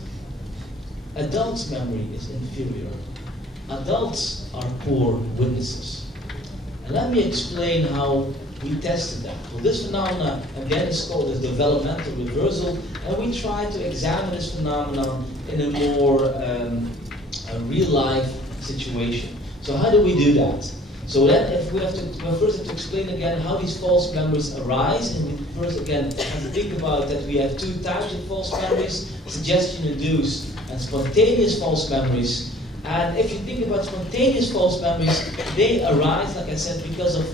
adults' memory is inferior. Adults are poor witnesses. And let me explain how we tested that. Well, this phenomenon, again, is called the developmental reversal, and we try to examine this phenomenon in a more real-life situation. So how do we do that? So then, if we first have to explain again how these false memories arise, and we first again have to think about that we have two types of false memories: suggestion-induced and spontaneous false memories. And if you think about spontaneous false memories, they arise, like I said, because of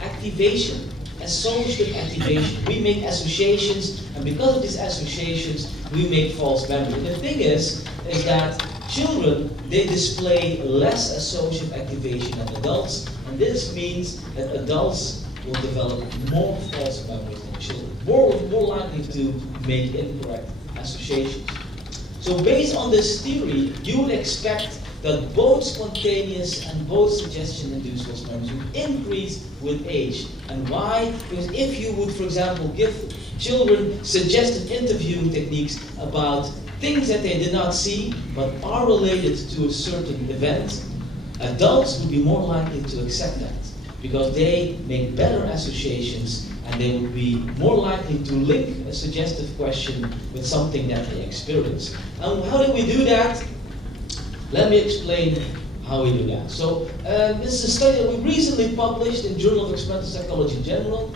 activation, associative activation. We make associations, and because of these associations, we make false memories. The thing is that children, they display less associative activation than adults, and this means that adults will develop more false memories than children, more likely to make incorrect associations. So based on this theory, you would expect that both spontaneous and both suggestion-induced false memories would increase with age. And why? Because if you would, for example, give children suggested interviewing techniques about things that they did not see but are related to a certain event, adults would be more likely to accept that because they make better associations and they would be more likely to link a suggestive question with something that they experience. And how do we do that? Let me explain how we do that. So this is a study that we recently published in Journal of Experimental Psychology in General.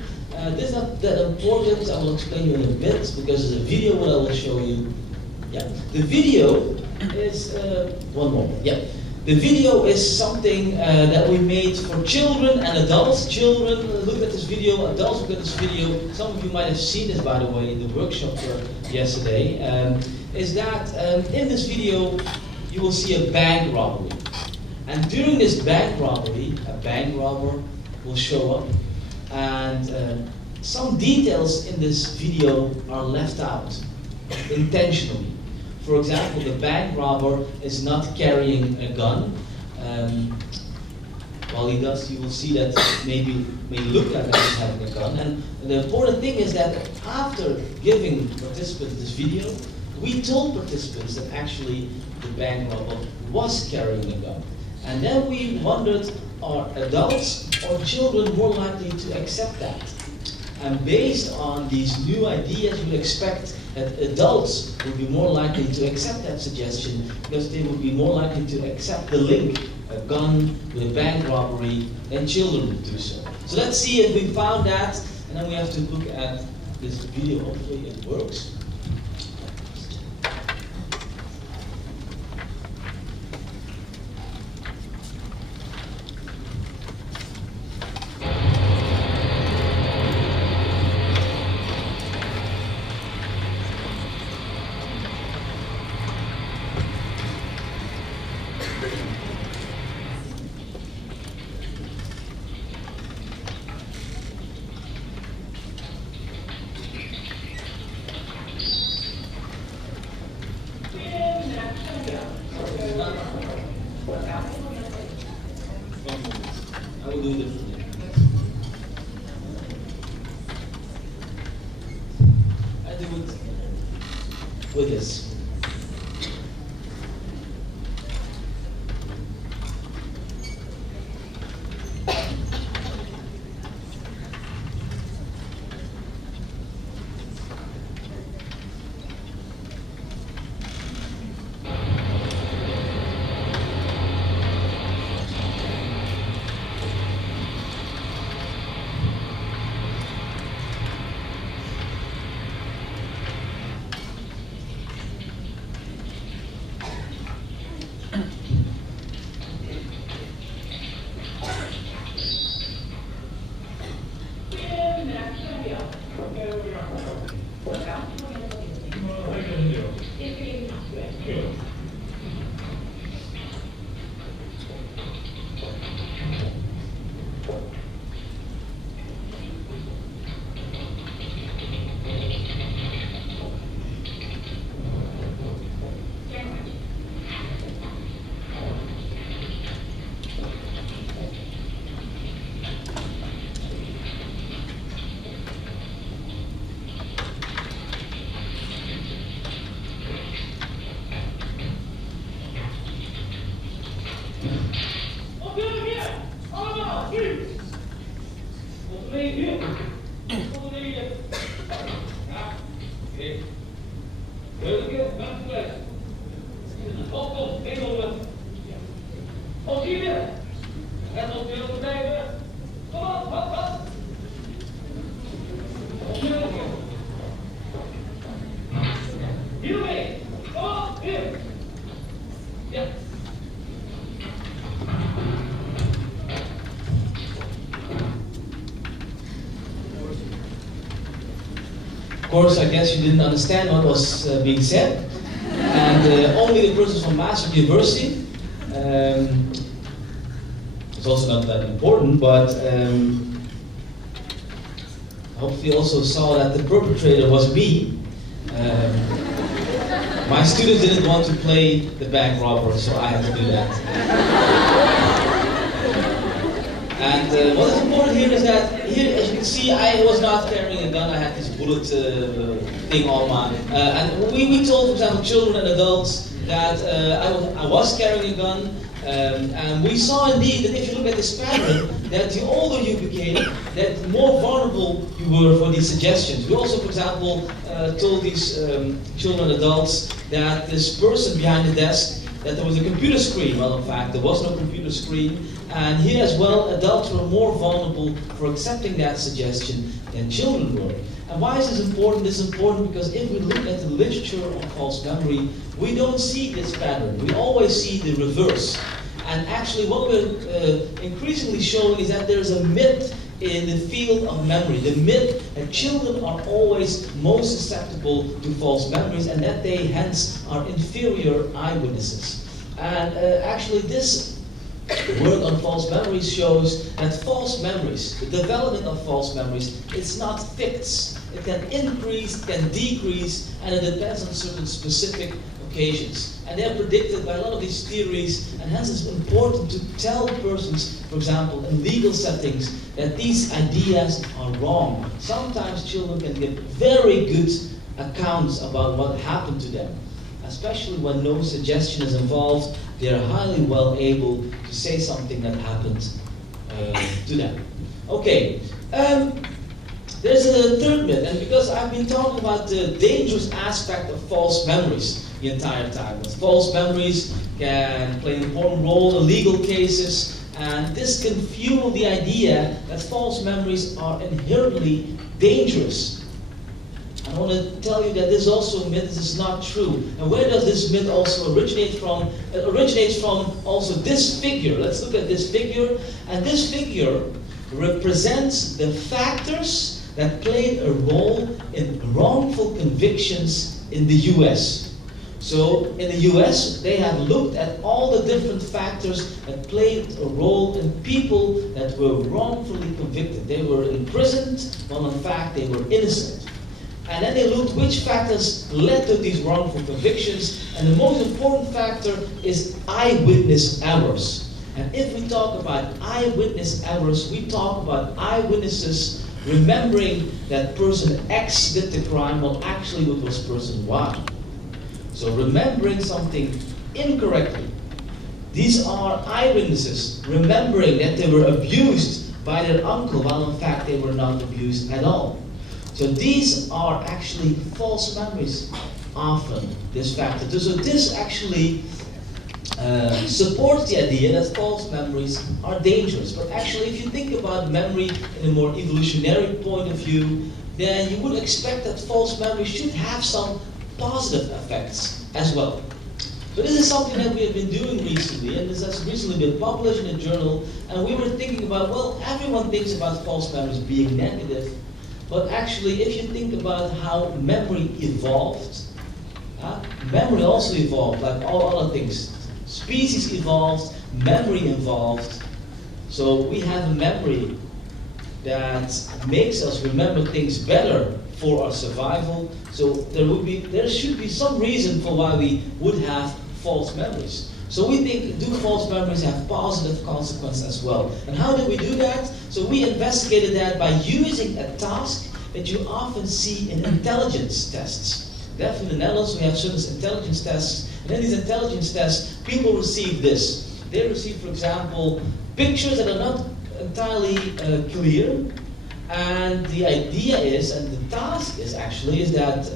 This is not that important. I will explain you in a bit because there's a video what I will show you. Yeah, the video is one moment. Yeah, the video is something that we made for children and adults. Children look at this video. Adults look at this video. Some of you might have seen this, by the way, in the workshop yesterday. Is that in this video you will see a bank robbery, and during this bank robbery, a bank robber will show up, and some details in this video are left out intentionally. For example, the bank robber is not carrying a gun. While he does, you will see that maybe may look like he's having a gun. And the important thing is that after giving participants this video, we told participants that actually the bank robber was carrying a gun. And then we wondered, are adults or children more likely to accept that? And based on these new ideas, you would expect that adults would be more likely to accept that suggestion because they would be more likely to accept the link, a gun with a bank robbery, than children would do so. So let's see if we found that, and then we have to look at this video. Hopefully it works. I will do it differently. I do it with this. Of course, I guess you didn't understand what was being said, and only the persons from Maastricht University. It's also not that important, but hopefully you also saw that the perpetrator was me. My students didn't want to play the bank robber, so I had to do that. And what is important here is that, here as you can see, I was not carrying a gun, I had this bullet thing on my, and we told, for example, children and adults that I was carrying a gun, and we saw indeed that if you look at this pattern, that the older you became, that the more vulnerable you were for these suggestions. We also, for example, told these children and adults that this person behind the desk, that there was a computer screen. Well, in fact, there was no computer screen. And here as well, adults were more vulnerable for accepting that suggestion than children were. And why is this important? This is important because if we look at the literature on false memory, we don't see this pattern. We always see the reverse. And actually what we're increasingly showing is that there's a myth in the field of memory. The myth that children are always most susceptible to false memories and that they hence are inferior eyewitnesses. And actually this work on false memories shows that false memories, the development of false memories, it's not fixed. It can increase, it can decrease, and it depends on certain specific occasions. And they're predicted by a lot of these theories, and hence it's important to tell persons, for example, in legal settings, that these ideas are wrong. Sometimes children can give very good accounts about what happened to them. Especially when no suggestion is involved, they are highly well able to say something that happened to them. Okay, there's a third myth, and because I've been talking about the dangerous aspect of false memories the entire time. But false memories can play an important role in legal cases, and this can fuel the idea that false memories are inherently dangerous. I want to tell you that this is also a myth. This is not true. And where does this myth also originate from? It originates from also this figure. Let's look at this figure. And this figure represents the factors that played a role in wrongful convictions in the US. So in the US, they have looked at all the different factors that played a role in people that were wrongfully convicted. They were imprisoned, while in fact they were innocent. And then they looked which factors led to these wrongful convictions, and the most important factor is eyewitness errors. And if we talk about eyewitness errors, we talk about eyewitnesses remembering that person X did the crime, while actually it was person Y. So remembering something incorrectly. These are eyewitnesses remembering that they were abused by their uncle, while in fact they were not abused at all. So these are actually false memories, often, this factor. So this actually supports the idea that false memories are dangerous. But actually, if you think about memory in a more evolutionary point of view, then you would expect that false memory should have some positive effects as well. So this is something that we have been doing recently, and this has recently been published in a journal, and we were thinking about, well, everyone thinks about false memories being negative, but actually, if you think about how memory evolved, memory also evolved, like all other things. Species evolved, memory evolved. So we have a memory that makes us remember things better for our survival. So there should be some reason for why we would have false memories. So we think, do false memories have positive consequences as well? And how did we do that? So we investigated that by using a task that you often see in intelligence tests. Definitely in the Netherlands we have certain intelligence tests, and in these intelligence tests people receive this. They receive, for example, pictures that are not entirely clear, and the idea is, and the task is actually, is that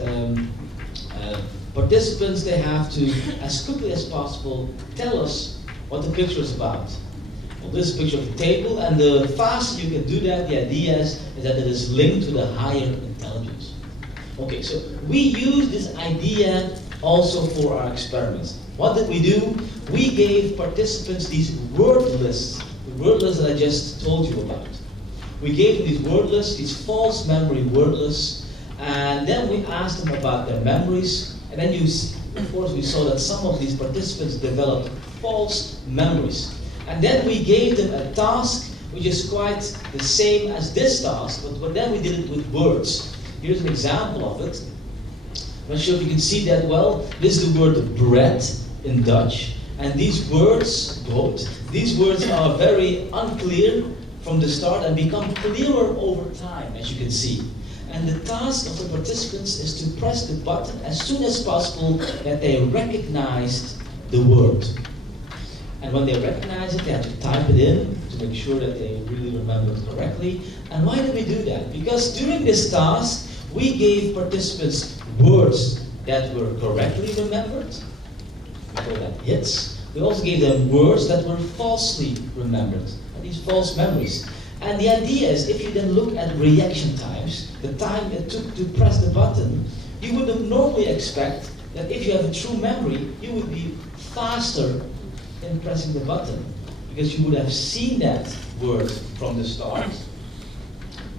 participants, they have to, as quickly as possible, tell us what the picture is about. Well, this is a picture of a table, and the faster you can do that, the idea is that it is linked to the higher intelligence. Okay, so we use this idea also for our experiments. What did we do? We gave participants these word lists, the word lists that I just told you about. We gave them these word lists, these false memory word lists, and then we asked them about their memories. And then of course, we saw that some of these participants developed false memories. And then we gave them a task which is quite the same as this task, but then we did it with words. Here's an example of it. I'm not sure if you can see that well. This is the word bread in Dutch. And these words, these words are very unclear. from the start and become clearer over time, as you can see. And the task of the participants is to press the button as soon as possible that they recognized the word. And when they recognize it, they have to type it in to make sure that they really remember it correctly. And why do we do that? Because during this task, we gave participants words that were correctly remembered. We call that hits. We also gave them words that were falsely remembered. And these false memories. And the idea is, if you then look at reaction times, the time it took to press the button, you would normally expect that if you have a true memory, you would be faster in pressing the button, because you would have seen that word from the start.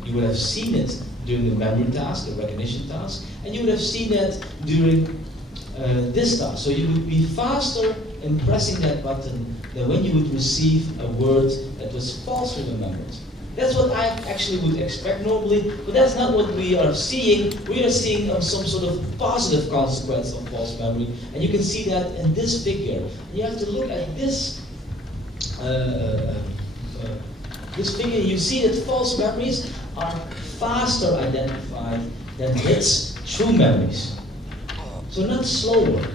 You would have seen it during the memory task, the recognition task, and you would have seen that during this task. So you would be faster in pressing that button than when you would receive a word that was falsely remembered. That's what I actually would expect normally, but that's not what we are seeing. We are seeing some sort of positive consequence of false memory, and you can see that in this figure. You have to look at this this figure. You see that false memories are faster identified than hits, true memories. So not slower,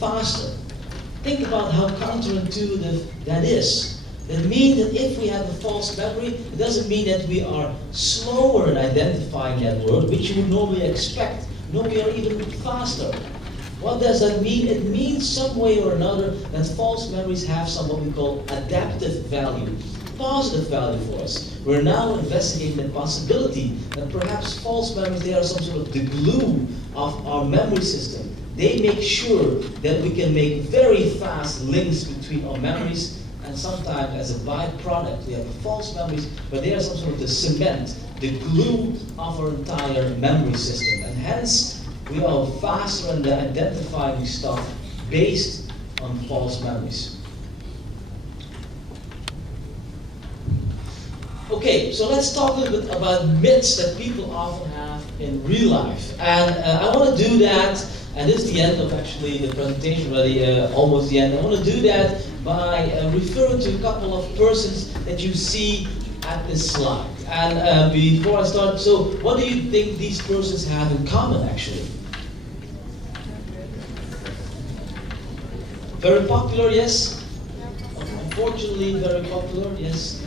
faster. Think about how counterintuitive that is. That means that if we have a false memory, it doesn't mean that we are slower in identifying that word, which you would normally expect. No, we are even faster. What does that mean? It means some way or another that false memories have some what we call adaptive value, positive value for us. We're now investigating the possibility that perhaps false memories, they are some sort of the glue of our memory system. They make sure that we can make very fast links between our memories. And sometimes, as a byproduct, we have false memories, but they are some sort of the cement, the glue of our entire memory system. And hence, we are faster in identifying stuff based on false memories. Okay, so let's talk a little bit about myths that people often have in real life. And I want to do that, and this is the end of actually the presentation already, almost the end. I want to do that by referring to a couple of persons that you see at this slide. And before I start, so what do you think these persons have in common actually? Very popular, yes? Unfortunately, very popular, yes?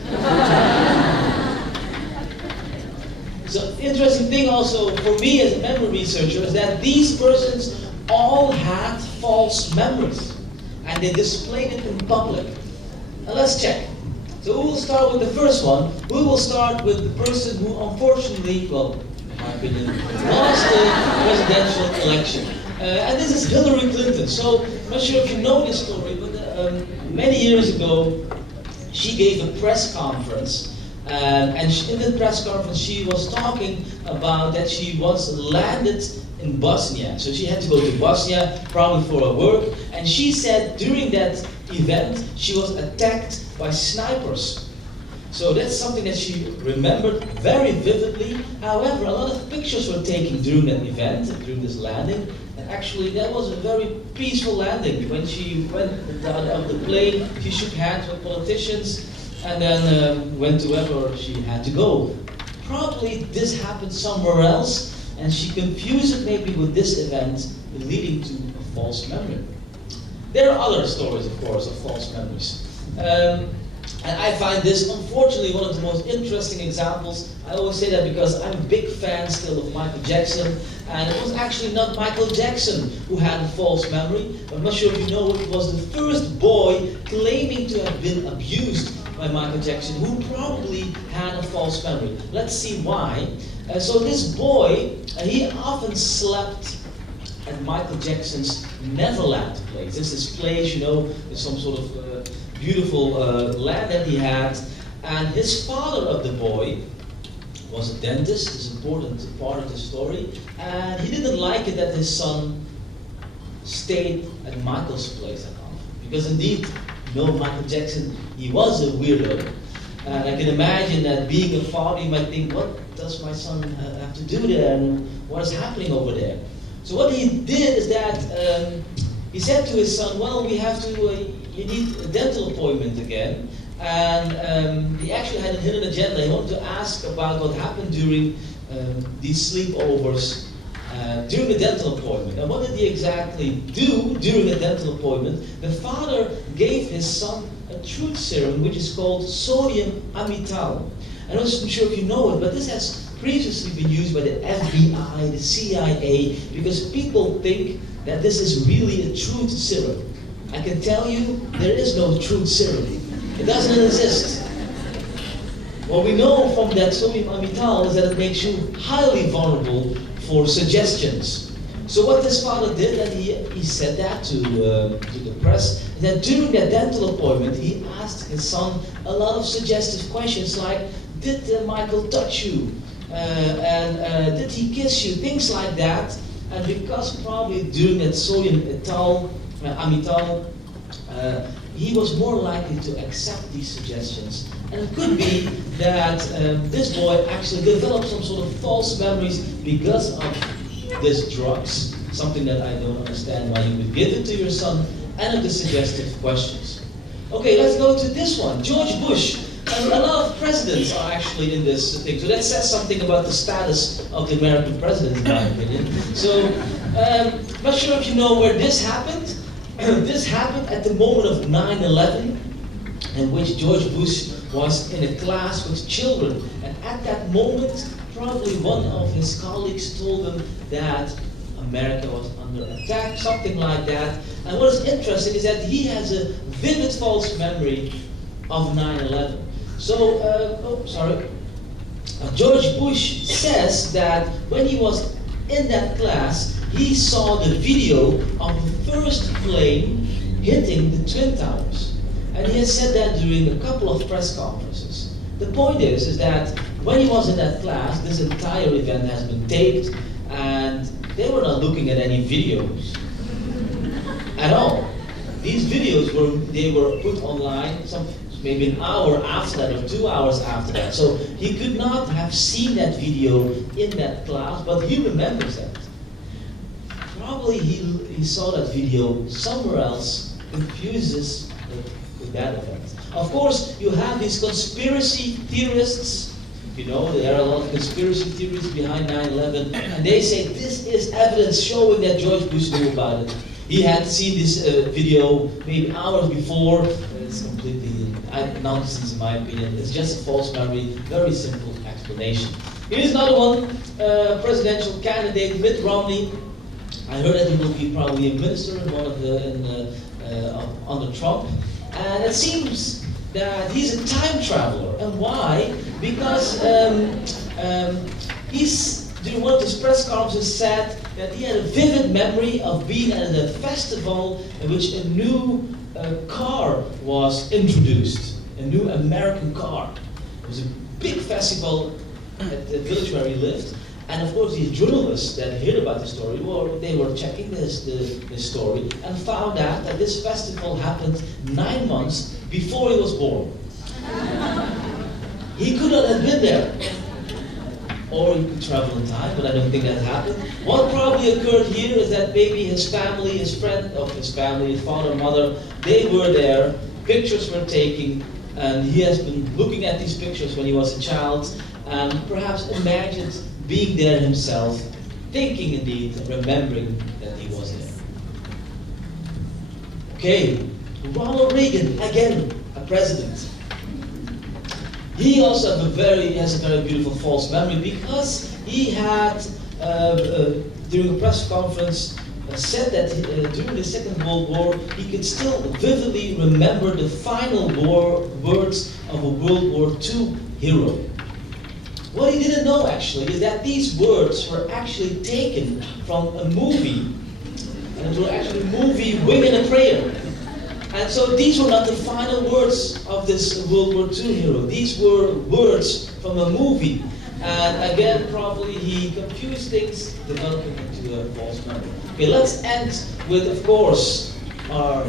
So interesting thing also for me as a memory researcher is that these persons all had false memories. And they displayed it in public. Now let's check. So we will start with the first one. We will start with the person who unfortunately, well, in my opinion, lost the presidential election. And this is Hillary Clinton. So I'm not sure if you know this story, but many years ago, she gave a press conference. And in the press conference, she was talking about that she once landed in Bosnia. So she had to go to Bosnia, probably for her work. And she said during that event, she was attacked by snipers. So that's something that she remembered very vividly. However, a lot of pictures were taken during that event, during this landing. And actually, that was a very peaceful landing. When she went out of the plane, she shook hands with politicians and then went to wherever she had to go. Probably this happened somewhere else. And she confused it maybe with this event, leading to a false memory. There are other stories, of course, of false memories. And I find this, unfortunately, one of the most interesting examples. I always say that because I'm a big fan still of Michael Jackson. And it was actually not Michael Jackson who had a false memory. I'm not sure if you know, it was the first boy claiming to have been abused by Michael Jackson, who probably had a false memory. Let's see why. So this boy, he often slept at Michael Jackson's Neverland place. This is place, you know, some sort of beautiful land that he had. And his father of the boy was a dentist. It's an important part of the story. And he didn't like it that his son stayed at Michael's place that often. Because indeed, you know, Michael Jackson, he was a weirdo. And I can imagine that being a father, you might think, what does my son have to do there, and what is happening over there? So what he did is that he said to his son, well, we have to, you need a dental appointment again, and he actually had a hidden agenda. He wanted to ask about what happened during these sleepovers during a dental appointment. And what did he exactly do during a dental appointment? The father gave his son a truth serum, which is called sodium amytal. I'm not sure if you know it, but this has previously been used by the FBI, the CIA, because people think that this is really a truth serum. I can tell you, there is no truth serum. It doesn't exist. What we know from that sodium amytal is that it makes you highly vulnerable for suggestions. So what this father did, and he said that to the press, is that during that dental appointment, he asked his son a lot of suggestive questions like, did Michael touch you? Did he kiss you? Things like that. And because probably during that sodium amytal, he was more likely to accept these suggestions. And it could be that this boy actually developed some sort of false memories because of this drugs, something that I don't understand why you would give it to your son, and of the suggestive questions. Okay, let's go to this one. George Bush. And a lot of presidents are actually in this thing. So that says something about the status of the American president, in my opinion. So, not sure if you know where this happened. This happened at the moment of 9/11, in which George Bush was in a class with children. And at that moment, probably one of his colleagues told him that America was under attack, something like that. And what is interesting is that he has a vivid false memory of 9/11. So, George Bush says that when he was in that class, he saw the video of the first plane hitting the Twin Towers. And he has said that during a couple of press conferences. The point is that when he was in that class, this entire event has been taped, and they were not looking at any videos at all. These videos were put online maybe an hour after that or 2 hours after that. So he could not have seen that video in that class, but he remembers that. Probably he saw that video somewhere else, confuses with that event. Of course, you have these conspiracy theorists. You know, there are a lot of conspiracy theories behind 9/11, and they say this is evidence showing that George Bush knew about it. He had seen this video maybe hours before. It's completely nonsense in my opinion. It's just a false memory, very simple explanation. Here's another one, presidential candidate Mitt Romney. I heard that he will be probably a minister in one of under Trump. And it seems that he's a time traveler. And why? Because he's, during one of his press conferences, said that he had a vivid memory of being at a festival in which a new car was introduced, a new American car. It was a big festival at the village where he lived, and of course these journalists that heard about the story, they were checking this story and found out that this festival happened 9 months before he was born. He could not have been there. Or he could travel in time, but I don't think that happened. What probably occurred here is that maybe his family, his friend of his family, his father and mother, they were there, pictures were taken, and he has been looking at these pictures when he was a child, and perhaps imagined being there himself, thinking indeed, remembering that he was there. Okay, Ronald Reagan, again, a president. He also has a very beautiful false memory because he had, during a press conference, said that during the Second World War, he could still vividly remember the final words of a World War II hero. What he didn't know, actually, is that these words were actually taken from a movie, and it were actually a movie, Women in Prayer. And so these were not the final words of this World War II hero. These were words from a movie. And again, probably he confused things, developing into a false memory. Okay, let's end with, of course, our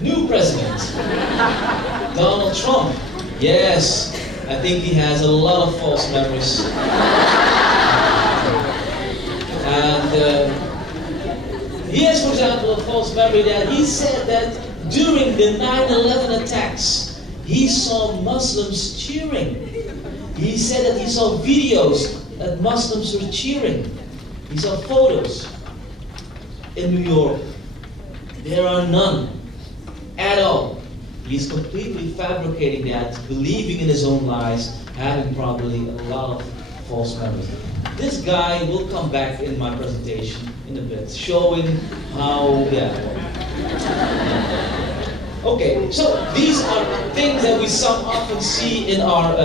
new president, Donald Trump. Yes, I think he has a lot of false memories. And he has, for example, a false memory that he said that during the 9/11 attacks, he saw Muslims cheering. He said that he saw videos that Muslims were cheering. He saw photos. In New York, there are none at all. He's completely fabricating that, believing in his own lies, having probably a lot of false memories. This guy will come back in my presentation in a bit, showing how, Okay, so these are things that we often see in our,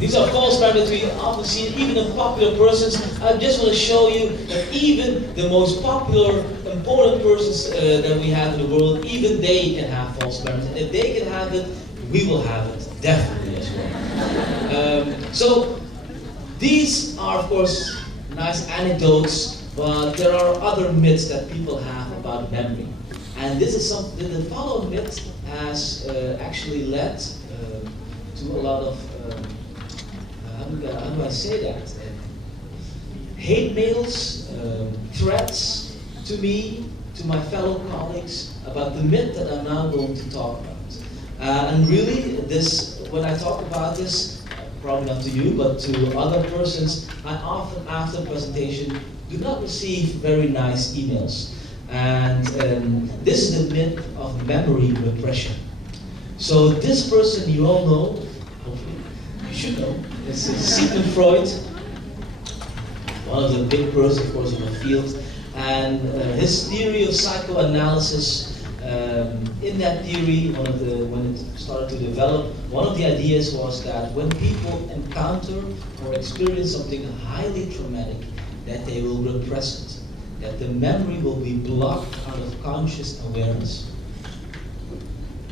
these are false memories we often see even in popular persons. I just want to show you that even the most popular, important persons that we have in the world, even they can have false memories. And if they can have it, we will have it, definitely as well. So these are, of course, nice anecdotes, but there are other myths that people have about memory. And this is something, the following myth has actually led to a lot of, how do I say that? Hate mails, threats to me, to my fellow colleagues, about the myth that I'm now going to talk about. And really, when I talk about this, probably not to you, but to other persons, I often, after the presentation, do not receive very nice emails. And this is the myth of memory repression. So this person you all know, hopefully, you should know, is Sigmund Freud, one of the big persons, of course, in the field. And his theory of psychoanalysis, in that theory, when it started to develop, one of the ideas was that when people encounter or experience something highly traumatic, that they will repress it. That the memory will be blocked out of conscious awareness.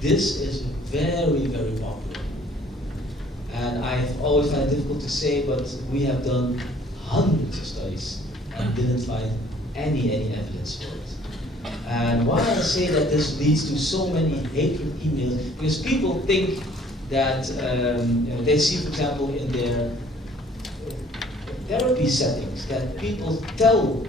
This is very, very popular. And I've always found it difficult to say, but we have done hundreds of studies and didn't find any evidence for it. And why I say that this leads to so many hateful emails, because people think that they see, for example, in their therapy settings, that people tell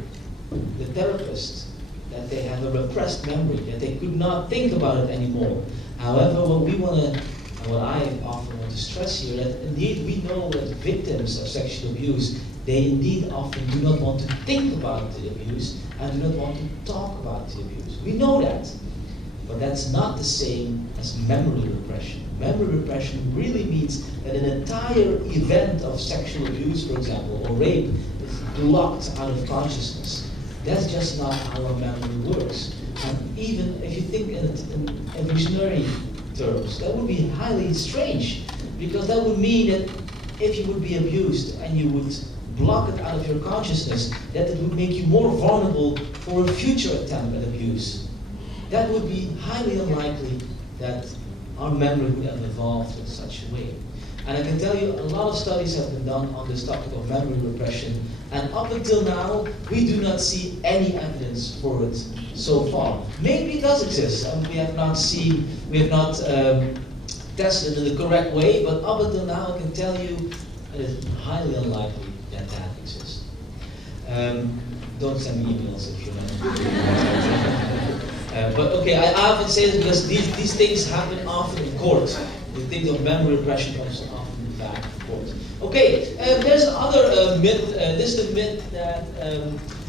the therapist that they have a repressed memory, that they could not think about it anymore. However, what I often want to stress here, that indeed we know that victims of sexual abuse, they indeed often do not want to think about the abuse and do not want to talk about the abuse. We know that. But that's not the same as memory repression. Memory repression really means that an entire event of sexual abuse, for example, or rape, is blocked out of consciousness. That's just not how our memory works. And even if you think in evolutionary terms, that would be highly strange, because that would mean that if you would be abused and you would block it out of your consciousness, that it would make you more vulnerable for a future attempt at abuse. That would be highly unlikely that our memory would have evolved in such a way. And I can tell you, a lot of studies have been done on this topic of memory repression, and up until now, we do not see any evidence for it so far. Maybe it does exist, and we have not tested it in the correct way, but up until now, I can tell you it is highly unlikely that that exists. Don't send me emails if you're not. But okay, I often say this because these things happen often in court. The things of memory repression comes often back in court. Okay, there's another myth. This is the myth that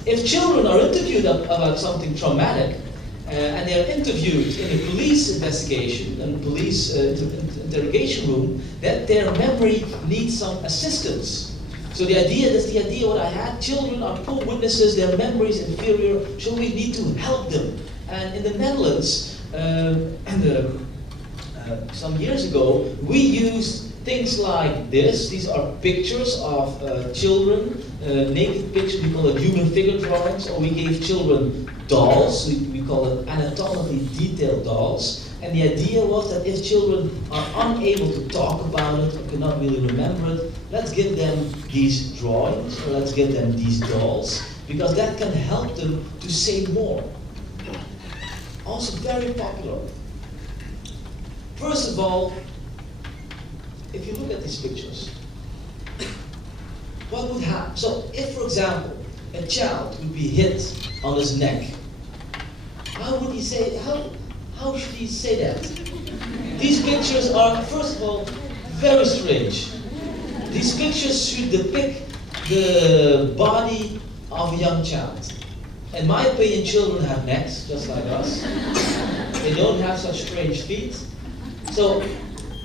if children are interviewed about something traumatic, and they are interviewed in a police investigation, in a police interrogation room, that their memory needs some assistance. So the idea, that's the idea what I had, children are poor witnesses, their memory is inferior, so we need to help them. And in the Netherlands, some years ago, we used things like this. These are pictures of children, naked pictures, we call it human figure drawings, or we gave children dolls, we call it anatomically detailed dolls. And the idea was that if children are unable to talk about it or cannot really remember it, let's give them these drawings, or let's give them these dolls, because that can help them to say more. Also very popular. First of all, if you look at these pictures, what would happen? So if, for example, a child would be hit on his neck, how would he say, how how should he say that? These pictures are, first of all, very strange. These pictures should depict the body of a young child. In my opinion, children have necks, just like us. They don't have such strange feet. So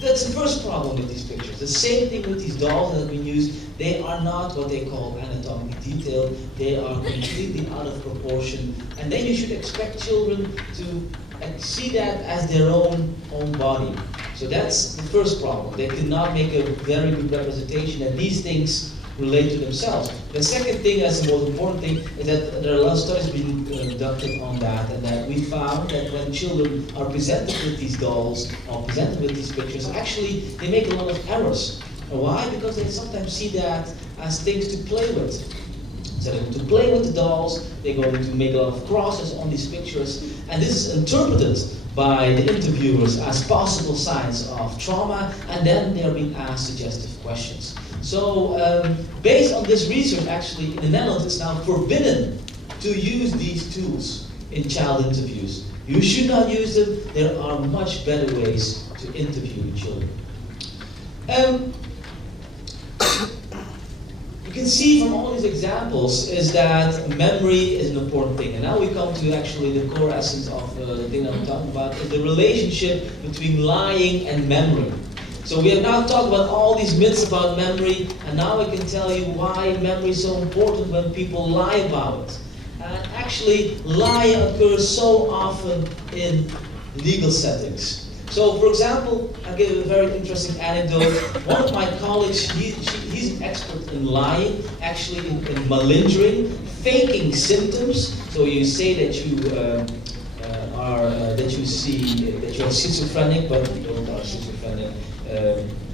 that's the first problem with these pictures. The same thing with these dolls that have been used. They are not what they call anatomically detailed. They are completely out of proportion. And then you should expect children to see that as their own body. So that's the first problem. They cannot make a very good representation that these things relate to themselves. The second thing, that's the most important thing, is that there are a lot of studies being conducted on that, and that we found that when children are presented with these dolls or presented with these pictures, actually they make a lot of errors. Why? Because they sometimes see that as things to play with. So they're going to play with the dolls, they're going to make a lot of crosses on these pictures, and this is interpreted by the interviewers as possible signs of trauma, and then they're being asked suggestive questions. So based on this research, actually, in the Netherlands, it's now forbidden to use these tools in child interviews. You should not use them. There are much better ways to interview children. You can see from all these examples is that memory is an important thing. And now we come to actually the core essence of the thing I'm talking about, is the relationship between lying and memory. So we have now talked about all these myths about memory, and now I can tell you why memory is so important when people lie about it. And actually, lying occurs so often in legal settings. So, for example, I'll give a very interesting anecdote. One of my colleagues, he's an expert in lying, actually in malingering, faking symptoms. So you say that you are schizophrenic, but you don't are schizophrenic.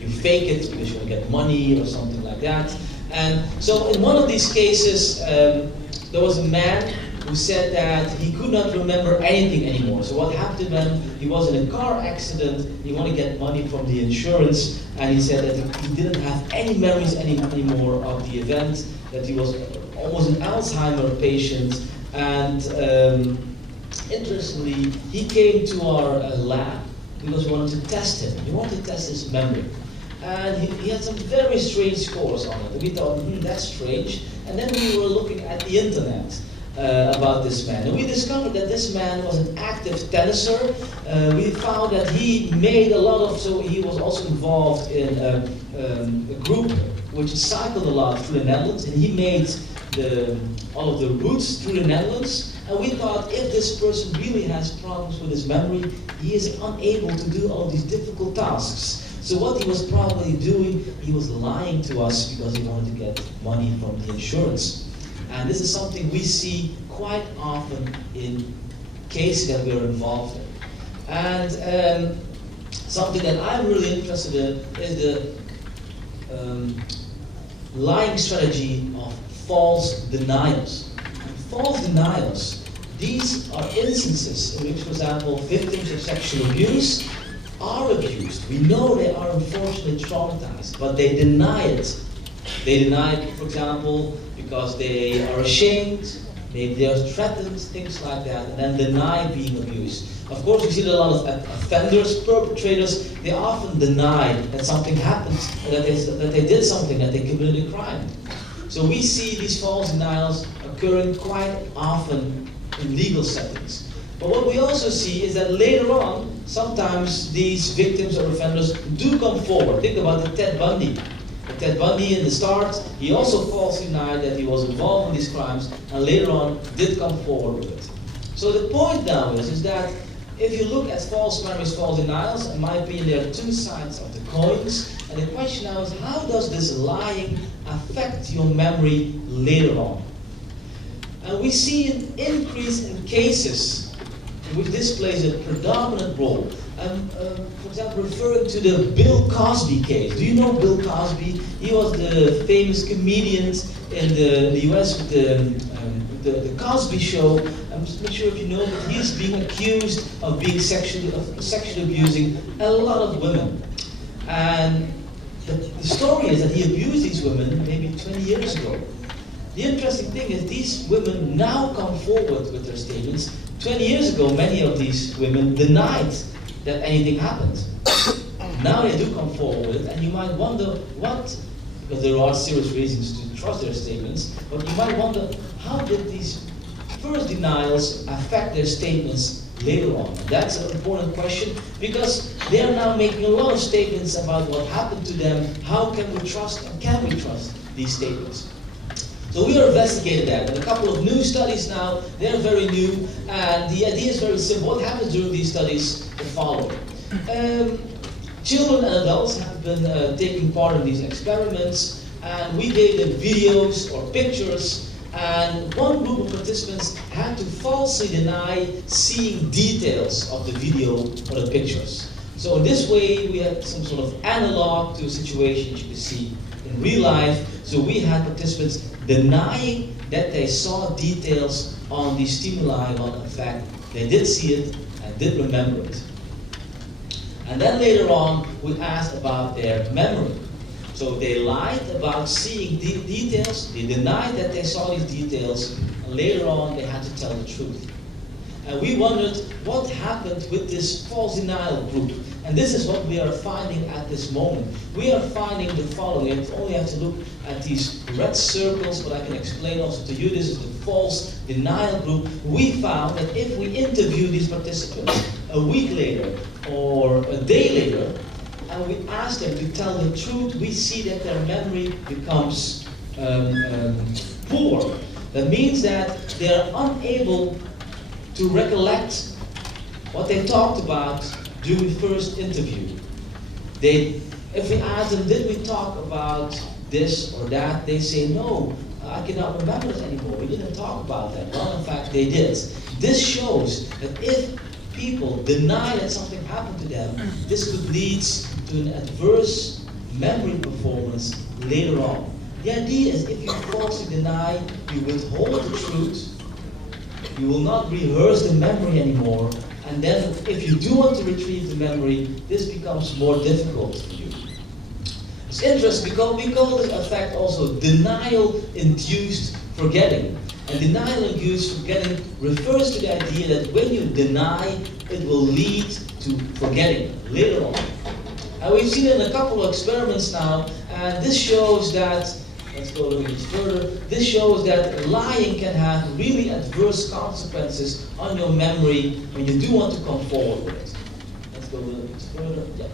You fake it because you want to get money or something like that. And so in one of these cases, there was a man who said that he could not remember anything anymore. So what happened when he was in a car accident, he wanted to get money from the insurance, and he said that he didn't have any memories anymore of the event, that he was almost an Alzheimer patient, and interestingly, he came to our lab because we wanted to test him. We wanted to test his memory. And he had some very strange scores on it. And we thought, that's strange. And then we were looking at the internet about this man. And we discovered that this man was an active tenniser. We found that he made a lot of, so he was also involved in a group which cycled a lot through the Netherlands. And he made all of the routes through the Netherlands. And we thought, if this person really has problems with his memory, he is unable to do all these difficult tasks. So what he was probably doing, he was lying to us because he wanted to get money from the insurance. And this is something we see quite often in cases that we're involved in. And something that I'm really interested in is the lying strategy of false denials. False denials, these are instances in which, for example, victims of sexual abuse are abused. We know they are unfortunately traumatized, but they deny it. They deny it, for example, because they are ashamed, maybe they are threatened, things like that, and then deny being abused. Of course, we see that a lot of offenders, perpetrators, they often deny that something happened, that they did something, that they committed a crime. So we see these false denials occurring quite often in legal settings. But what we also see is that later on, sometimes these victims or offenders do come forward. Think about the Ted Bundy. Ted Bundy in the start, he also falsely denied that he was involved in these crimes, and later on did come forward with it. So the point now is that if you look at false memories, false denials, in my opinion, there are two sides of the coins. And the question now is, how does this lying affect your memory later on? And we see an increase in cases in which this plays a predominant role. For example, referring to the Bill Cosby case. Do you know Bill Cosby? He was the famous comedian in the US with the Cosby Show. I'm just not sure if you know, but he's being accused of being sexually abusing a lot of women. And the story is that he abused these women maybe 20 years ago. The interesting thing is these women now come forward with their statements 20 years ago, many of these women denied that anything happened. Now they do come forward with it, and you might wonder what, because there are serious reasons to trust their statements, but you might wonder how did these first denials affect their statements later on? That's an important question, because they are now making a lot of statements about what happened to them. How can we trust, and can we trust these statements? So we are investigating that, and a couple of new studies now. They're very new, and the idea is very simple. What happens during these studies? The following. Children and adults have been taking part in these experiments, and we gave them videos or pictures, and one group of participants had to falsely deny seeing details of the video or the pictures. So in this way, we had some sort of analog to a situation you could see in real life. So we had participants denying that they saw details on the stimuli, on the fact they did see it and did remember it. And then later on, we asked about their memory. So they lied about seeing details, they denied that they saw these details, and later on they had to tell the truth. And we wondered what happened with this false denial group. And this is what we are finding at this moment. We are finding the following. You only have to look at these red circles, but I can explain also to you. This is the false denial group. We found that if we interview these participants a week later or a day later, and we ask them to tell the truth, we see that their memory becomes poor. That means that they are unable to recollect what they talked about during the first interview. If we ask them, did we talk about this or that, they say, no, I cannot remember this anymore. We didn't talk about that. Well, in fact, they did. This shows that if people deny that something happened to them, this could lead to an adverse memory performance later on. The idea is if you falsely deny, you withhold the truth, you will not rehearse the memory anymore, and then if you do want to retrieve the memory, this becomes more difficult for you. It's interesting because we call this effect also denial-induced forgetting. And denial-induced forgetting refers to the idea that when you deny, it will lead to forgetting later on. And we've seen it in a couple of experiments now, and this shows that, let's go a little bit further, this shows that lying can have really adverse consequences on your memory when you do want to come forward with it. Let's go a little bit further.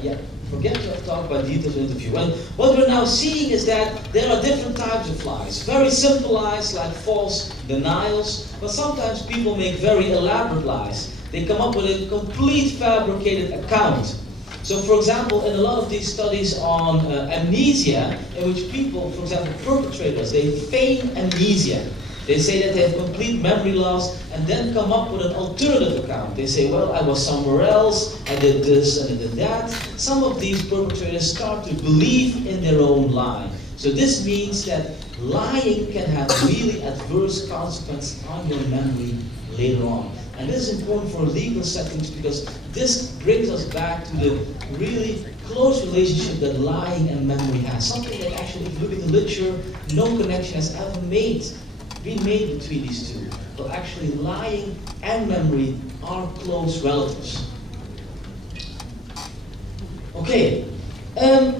Yeah. Forget to have talked about detailed interview. And what we're now seeing is that there are different types of lies. Very simple lies like false denials, but sometimes people make very elaborate lies. They come up with a complete fabricated account. So for example, in a lot of these studies on amnesia, in which people, for example, perpetrators, they feign amnesia. They say that they have complete memory loss and then come up with an alternative account. They say, well, I was somewhere else, I did this and I did that. Some of these perpetrators start to believe in their own lie. So this means that lying can have really adverse consequences on your memory later on. And this is important for legal settings because this brings us back to the really close relationship that lying and memory has. Something that actually, if you look at the literature, no connection has ever been made between these two. But actually lying and memory are close relatives. Okay, I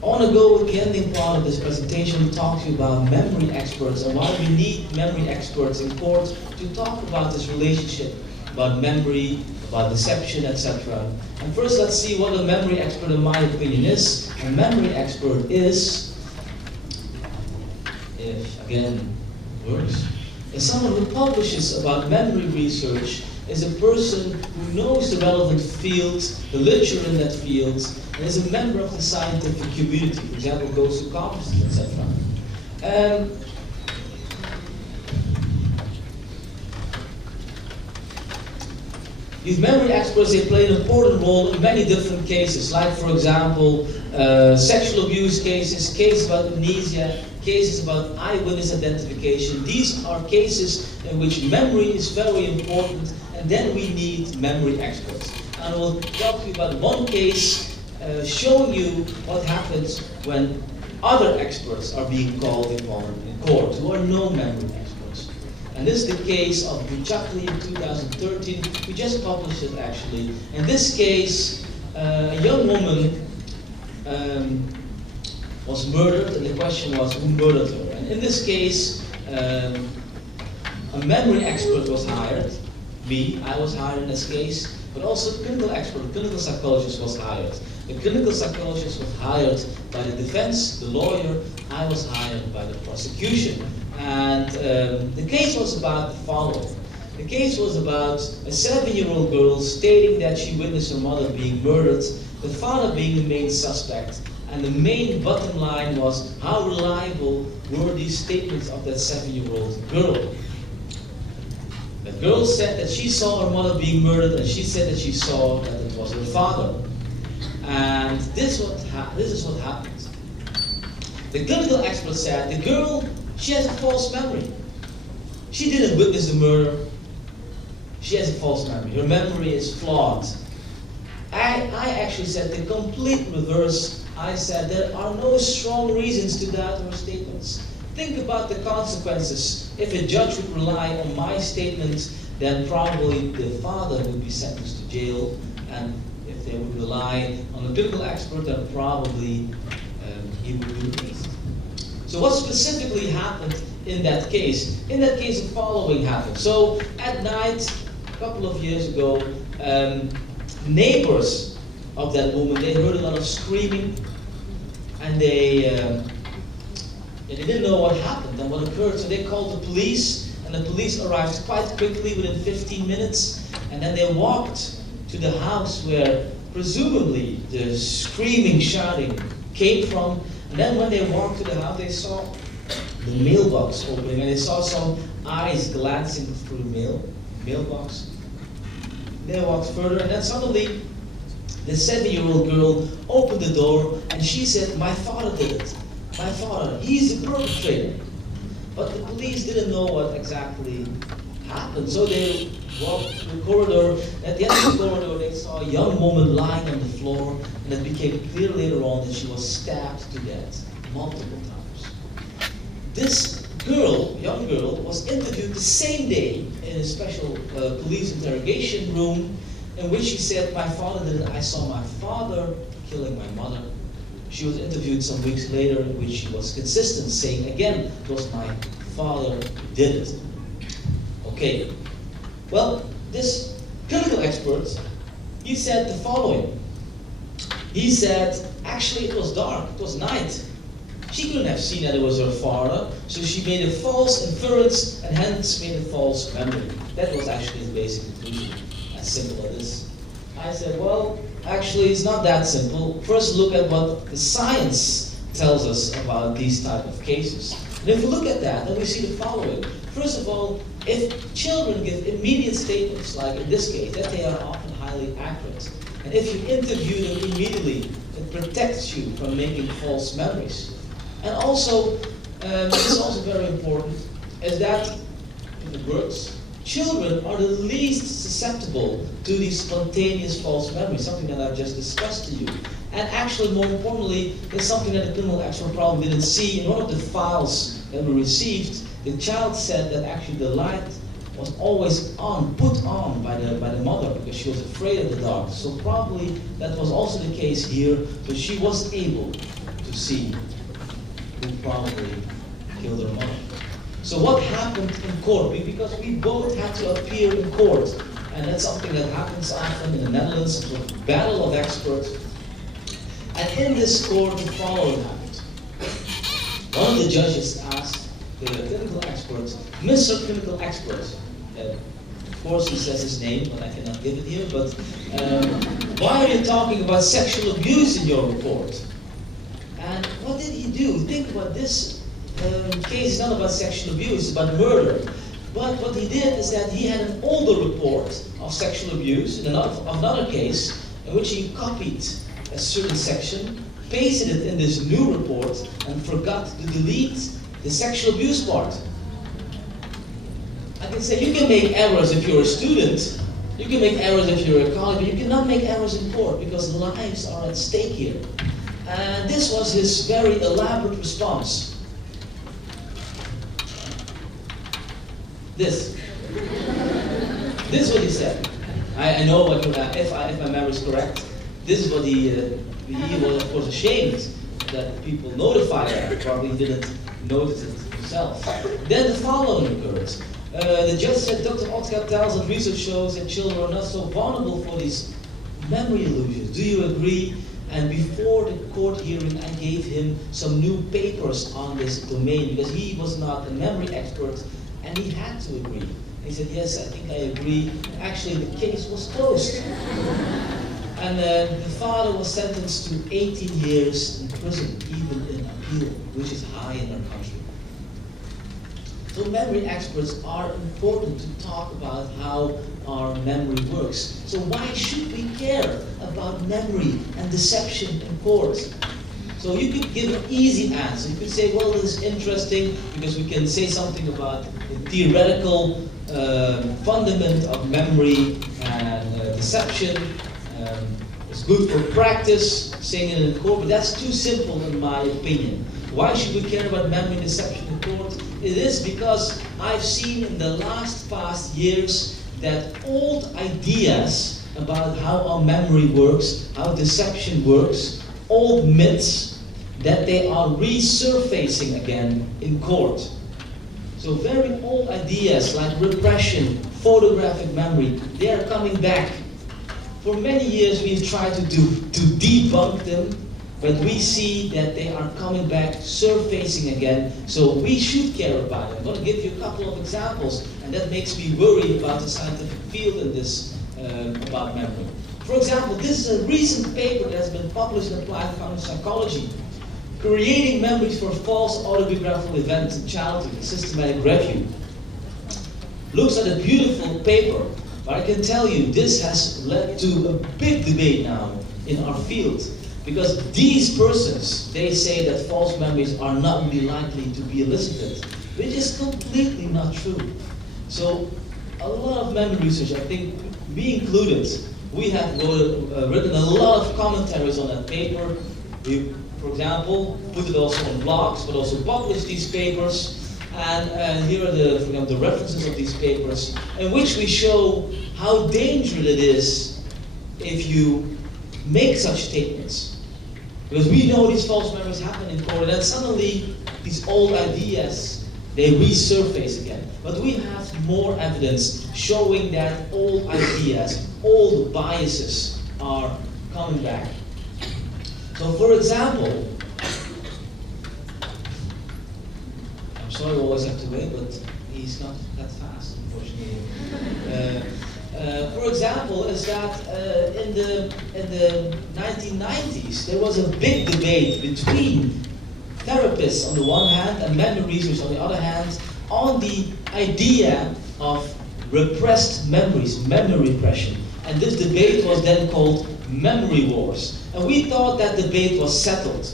want to go with the ending part of this presentation and talk to you about memory experts and why we need memory experts in court to talk about this relationship, about memory, about deception, etc. And first let's see what a memory expert in my opinion is. A memory expert is, if again works, is someone who publishes about memory research, is a person who knows the relevant field, the literature in that field, and is a member of the scientific community, for example, goes to conferences, etc. These memory experts, they play an important role in many different cases, like for example, sexual abuse cases, cases about amnesia, cases about eyewitness identification. These are cases in which memory is very important, and then we need memory experts. And I will talk to you about one case showing you what happens when other experts are being called upon in court who are no memory experts. And this is the case of Buchakli in 2013. We just published it actually. In this case, a young woman was murdered, and the question was who murdered her. And in this case, a memory expert was hired. Me, I was hired in this case, but also a clinical expert, a clinical psychologist was hired. The clinical psychologist was hired by the defense, the lawyer. I was hired by the prosecution. And the case was about the following. The case was about a 7-year-old girl stating that she witnessed her mother being murdered, the father being the main suspect, and the main bottom line was how reliable were these statements of that 7-year-old girl. The girl said that she saw her mother being murdered, and she said that she saw that it was her father. And this is what happened. The clinical expert said the girl, she has a false memory. She didn't witness the murder. She has a false memory. Her memory is flawed. I actually said the complete reverse. I said there are no strong reasons to doubt her statements. Think about the consequences. If a judge would rely on my statements, then probably the father would be sentenced to jail. And if they would rely on a clinical expert, then probably he would be released. So what specifically happened in that case? In that case, the following happened. So at night, a couple of years ago, neighbors of that woman, they heard a lot of screaming, and they didn't know what happened and what occurred, so they called the police, and the police arrived quite quickly, within 15 minutes, and then they walked to the house where presumably the screaming, shouting came from, and then when they walked to the house, they saw the mailbox opening, and they saw some eyes glancing through the mailbox. They walked further, and then suddenly the 7-year-old girl opened the door, and she said, "My father did it. My father, he's the perpetrator." But the police didn't know what exactly happened, so they walked through the corridor. At the end of the corridor, they saw a young woman lying on the floor, and it became clear later on that she was stabbed to death multiple times. This girl, young girl, was interviewed the same day in a special police interrogation room, in which she said, "My father did it. I saw my father killing my mother." She was interviewed some weeks later, in which she was consistent, saying again, "It was my father who did it." Okay. Well, this clinical expert, he said the following. He said, actually it was dark, it was night. She couldn't have seen that it was her father, so she made a false inference and hence made a false memory. That was actually his basic conclusion, as simple as this. I said, well, actually it's not that simple. First look at what the science tells us about these type of cases. And if we look at that, then we see the following. First of all, if children give immediate statements, like in this case, that they are often highly accurate. And if you interview them immediately, it protects you from making false memories. And also, this is also very important, is that, if it works, children are the least susceptible to these spontaneous false memories, something that I've just discussed to you. And actually, more importantly, there's something that the criminal expert probably didn't see. In one of the files that we received, the child said that actually the light was always on, put on by the mother, because she was afraid of the dark. So probably that was also the case here, so she was able to see who probably killed her mother. So what happened in court? Because we both had to appear in court, and that's something that happens often in the Netherlands, it's a battle of experts. And in this court, the following happened. One of the judges asked the clinical expert, Mr. Clinical Expert, of course he says his name, but I cannot give it here, but why are you talking about sexual abuse in your report? And what did he do? Think about this case is not about sexual abuse, it's about murder. But what he did is that he had an older report of sexual abuse in another case, in which he copied a certain section, pasted it in this new report, and forgot to delete the sexual abuse part. I can say you can make errors if you're a student, you can make errors if you're a college, but you cannot make errors in court because lives are at stake here. And this was his very elaborate response. This. This is what he said. I know what if my memory is correct. This is what he was of course ashamed that people notified him. Probably didn't notice it himself. Then the following occurred. The judge said, Dr. Otgaar tells that research shows that children are not so vulnerable for these memory illusions. Do you agree? And before the court hearing, I gave him some new papers on this domain because he was not a memory expert and he had to agree. He said, yes, I think I agree. Actually, the case was closed. And the father was sentenced to 18 years in prison, even in appeal, which is high in our country. So memory experts are important to talk about how our memory works. So why should we care about memory and deception in court? So you could give an easy answer. You could say, well, this is interesting because we can say something about the theoretical fundament of memory and deception. It's good for practice, saying it in court, but that's too simple in my opinion. Why should we care about memory and deception in court? It is because I've seen in the past years that old ideas about how our memory works, how deception works, old myths, that they are resurfacing again in court. So very old ideas like repression, photographic memory, they are coming back. For many years we've tried to debunk them, but we see that they are coming back, surfacing again, so we should care about it. I'm going to give you a couple of examples, and that makes me worry about the scientific field in this, about memory. For example, this is a recent paper that has been published in Applied Cognitive Psychology, Creating Memories for False Autobiographical Events in Childhood, a Systematic Review. Looks at a beautiful paper, but I can tell you this has led to a big debate now in our field. Because these persons, they say that false memories are not really likely to be elicited, which is completely not true. So a lot of memory research, I think, me included, we have written a lot of commentaries on that paper. We, for example, put it also on blogs, but also published these papers. And here are the references of these papers, in which we show how dangerous it is if you make such statements. Because we know these false memories happen in court, and then suddenly these old ideas, they resurface again. But we have more evidence showing that old ideas, old biases are coming back. So for example, I'm sorry I always have to wait, but he's not that fast, unfortunately. For example, is that in the 1990s, there was a big debate between therapists on the one hand and memory researchers on the other hand on the idea of repressed memories, memory repression. And this debate was then called memory wars. And we thought that debate was settled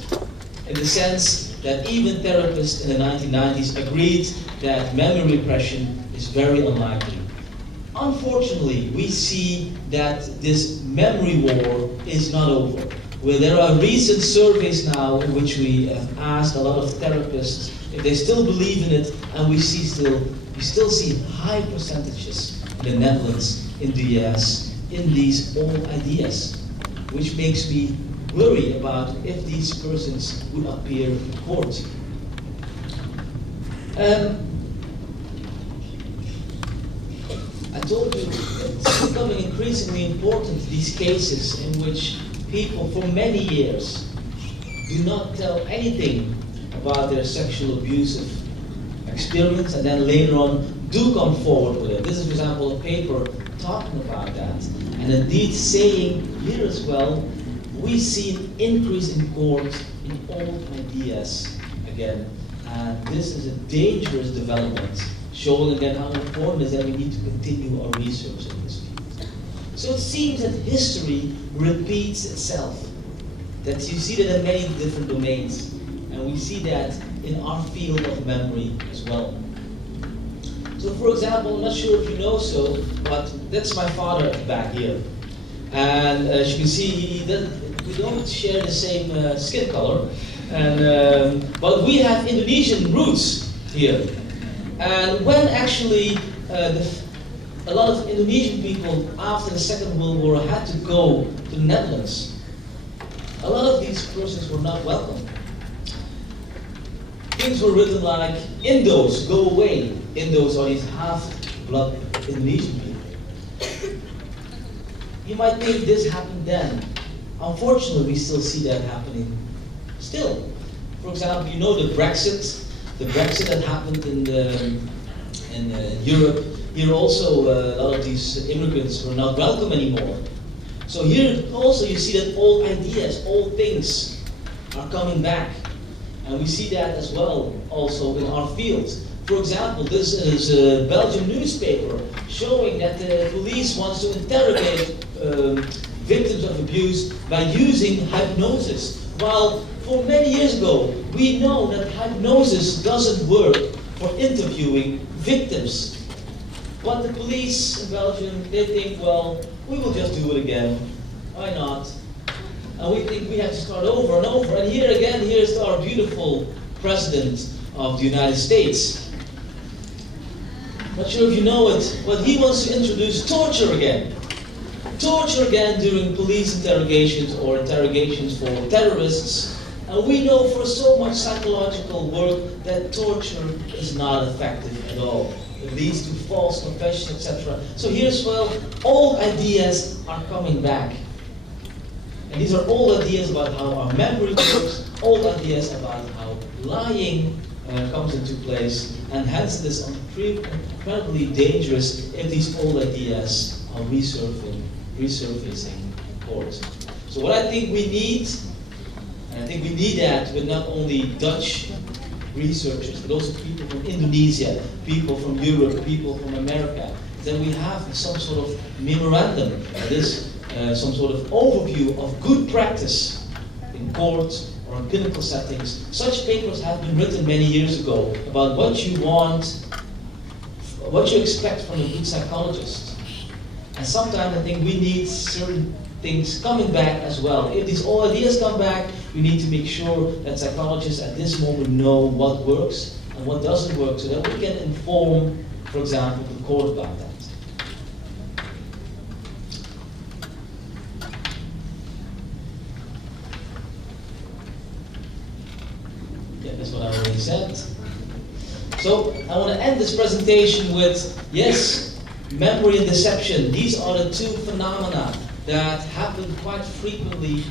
in the sense that even therapists in the 1990s agreed that memory repression is very unlikely. Unfortunately, we see that this memory war is not over. Where there are recent surveys now in which we have asked a lot of therapists if they still believe in it, and we still see high percentages in the Netherlands, in the US, in these old ideas, which makes me worry about if these persons would appear in court. I told you it's becoming increasingly important, these cases in which people for many years do not tell anything about their sexual abusive experience and then later on do come forward with it. This is, for example, a paper talking about that. And indeed saying here as well, we see an increase in court in old ideas again. And this is a dangerous development, showing again how important it is that we need to continue our research in this field. So it seems that history repeats itself. That you see that in many different domains. And we see that in our field of memory as well. So for example, I'm not sure if you know so, but that's my father at the back here. And as you can see, we don't share the same skin color, but we have Indonesian roots here. And when actually a lot of Indonesian people after the Second World War had to go to the Netherlands, a lot of these persons were not welcome. Things were written like, Indos, go away. Indos are these half-blood Indonesian people. You might think this happened then. Unfortunately, we still see that happening still. For example, you know the Brexit that happened in Europe. Here also a lot of these immigrants were not welcome anymore. So here also you see that old ideas, old things are coming back. And we see that as well also in our fields. For example, this is a Belgian newspaper showing that the police wants to interrogate victims of abuse by using hypnosis. While for many years ago, we know that hypnosis doesn't work for interviewing victims. But the police in Belgium, they think, well, we will just do it again. Why not? And we think we have to start over and over. And here again, here's our beautiful President of the United States. Not sure if you know it, but he wants to introduce torture again. Torture again during police interrogations or interrogations for terrorists. And we know for so much psychological work that torture is not effective at all. It leads to false confessions, etc. So here's, well, old ideas are coming back. And these are old ideas about how our memory works, old ideas about how lying comes into place, and hence it is incredibly dangerous if these old ideas are resurfacing in court. So what I think we need, and I think we need that with not only Dutch researchers, but also people from Indonesia, people from Europe, people from America, then we have some sort of memorandum, that is some sort of overview of good practice in court or in clinical settings. Such papers have been written many years ago about what you want, what you expect from a good psychologist. And sometimes I think we need certain things coming back as well. If these old ideas come back, we need to make sure that psychologists at this moment know what works and what doesn't work, so that we can inform, for example, the court about that. Yeah, that's what I already said. So I want to end this presentation with, yes, memory and deception. These are the two phenomena that happen quite frequently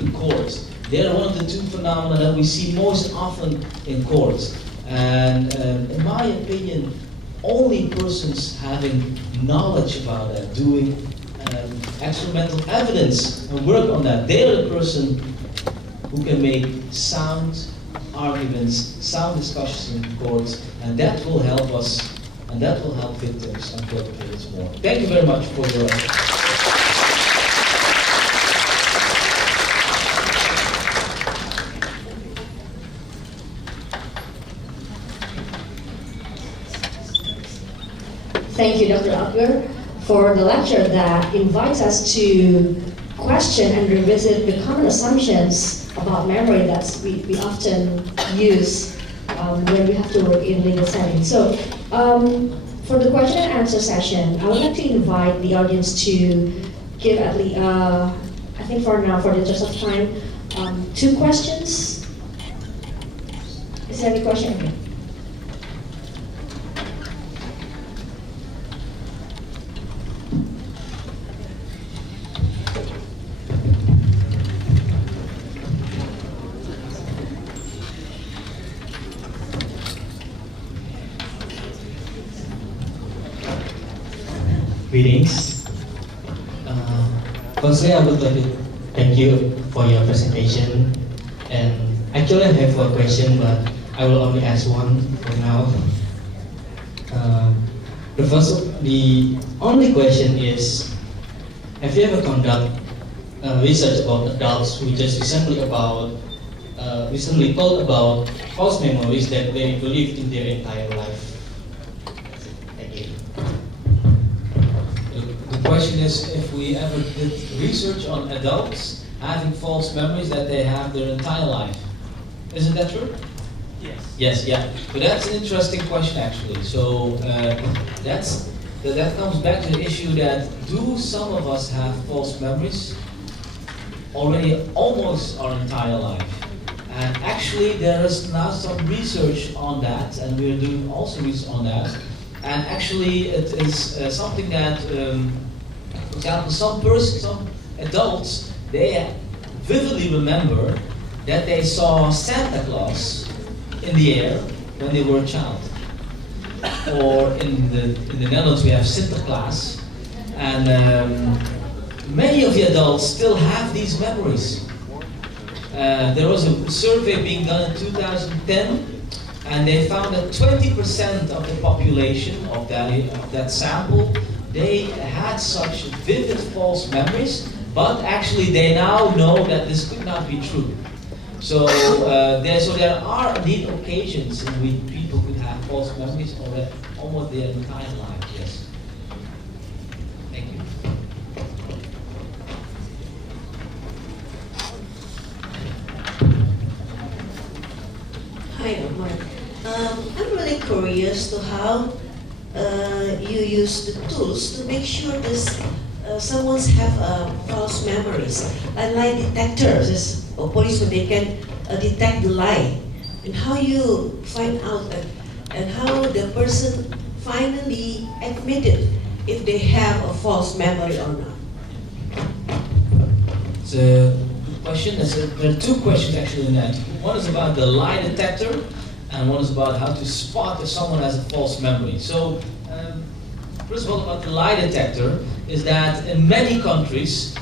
in court. They are one of the two phenomena that we see most often in court. And in my opinion, only persons having knowledge about that, doing experimental evidence and work on that, they are the person who can make sound arguments, sound discussions in court, and that will help us, and that will help victims and perpetrators more. Thank you very much for your attention. Thank you, Dr. Otgaar, for the lecture that invites us to question and revisit the common assumptions about memory that we often use when we have to work in legal settings. So, for the question and answer session, I would like to invite the audience to give at least, I think for now, for the interest of time, 2 questions. Is there any question? Okay. Greetings. Firstly, I would like to thank you for your presentation. And actually, I have a question, but I will only ask one for now. The only question is, have you ever conducted research about adults who just recently told about false memories that they believed in their entire life? The question is if we ever did research on adults having false memories that they have their entire life. Isn't that true? Yes. Yes, yeah. So that's an interesting question actually. So that comes back to the issue that do some of us have false memories already almost our entire life? And actually there is now some research on that, and we're doing also research on that. And actually it is something that, for example, some adults, they vividly remember that they saw Santa Claus in the air when they were a child. Or in the Netherlands we have Sinterklaas, and many of the adults still have these memories. There was a survey being done in 2010, and they found that 20% of the population of that sample, they had such vivid false memories, but actually they now know that this could not be true. So there are indeed occasions in which people could have false memories almost their entire life. Yes. Thank you. Hi, Omar. I'm really curious to how you use the tools to make sure this someone's have false memories. Like lie detectors, or police, when they can detect the lie, and how you find out and how the person finally admitted if they have a false memory or not. It's a good question. There are two questions actually in that. One is about the lie detector, and one is about how to spot if someone has a false memory. So, first of all, about the lie detector is that in many countries,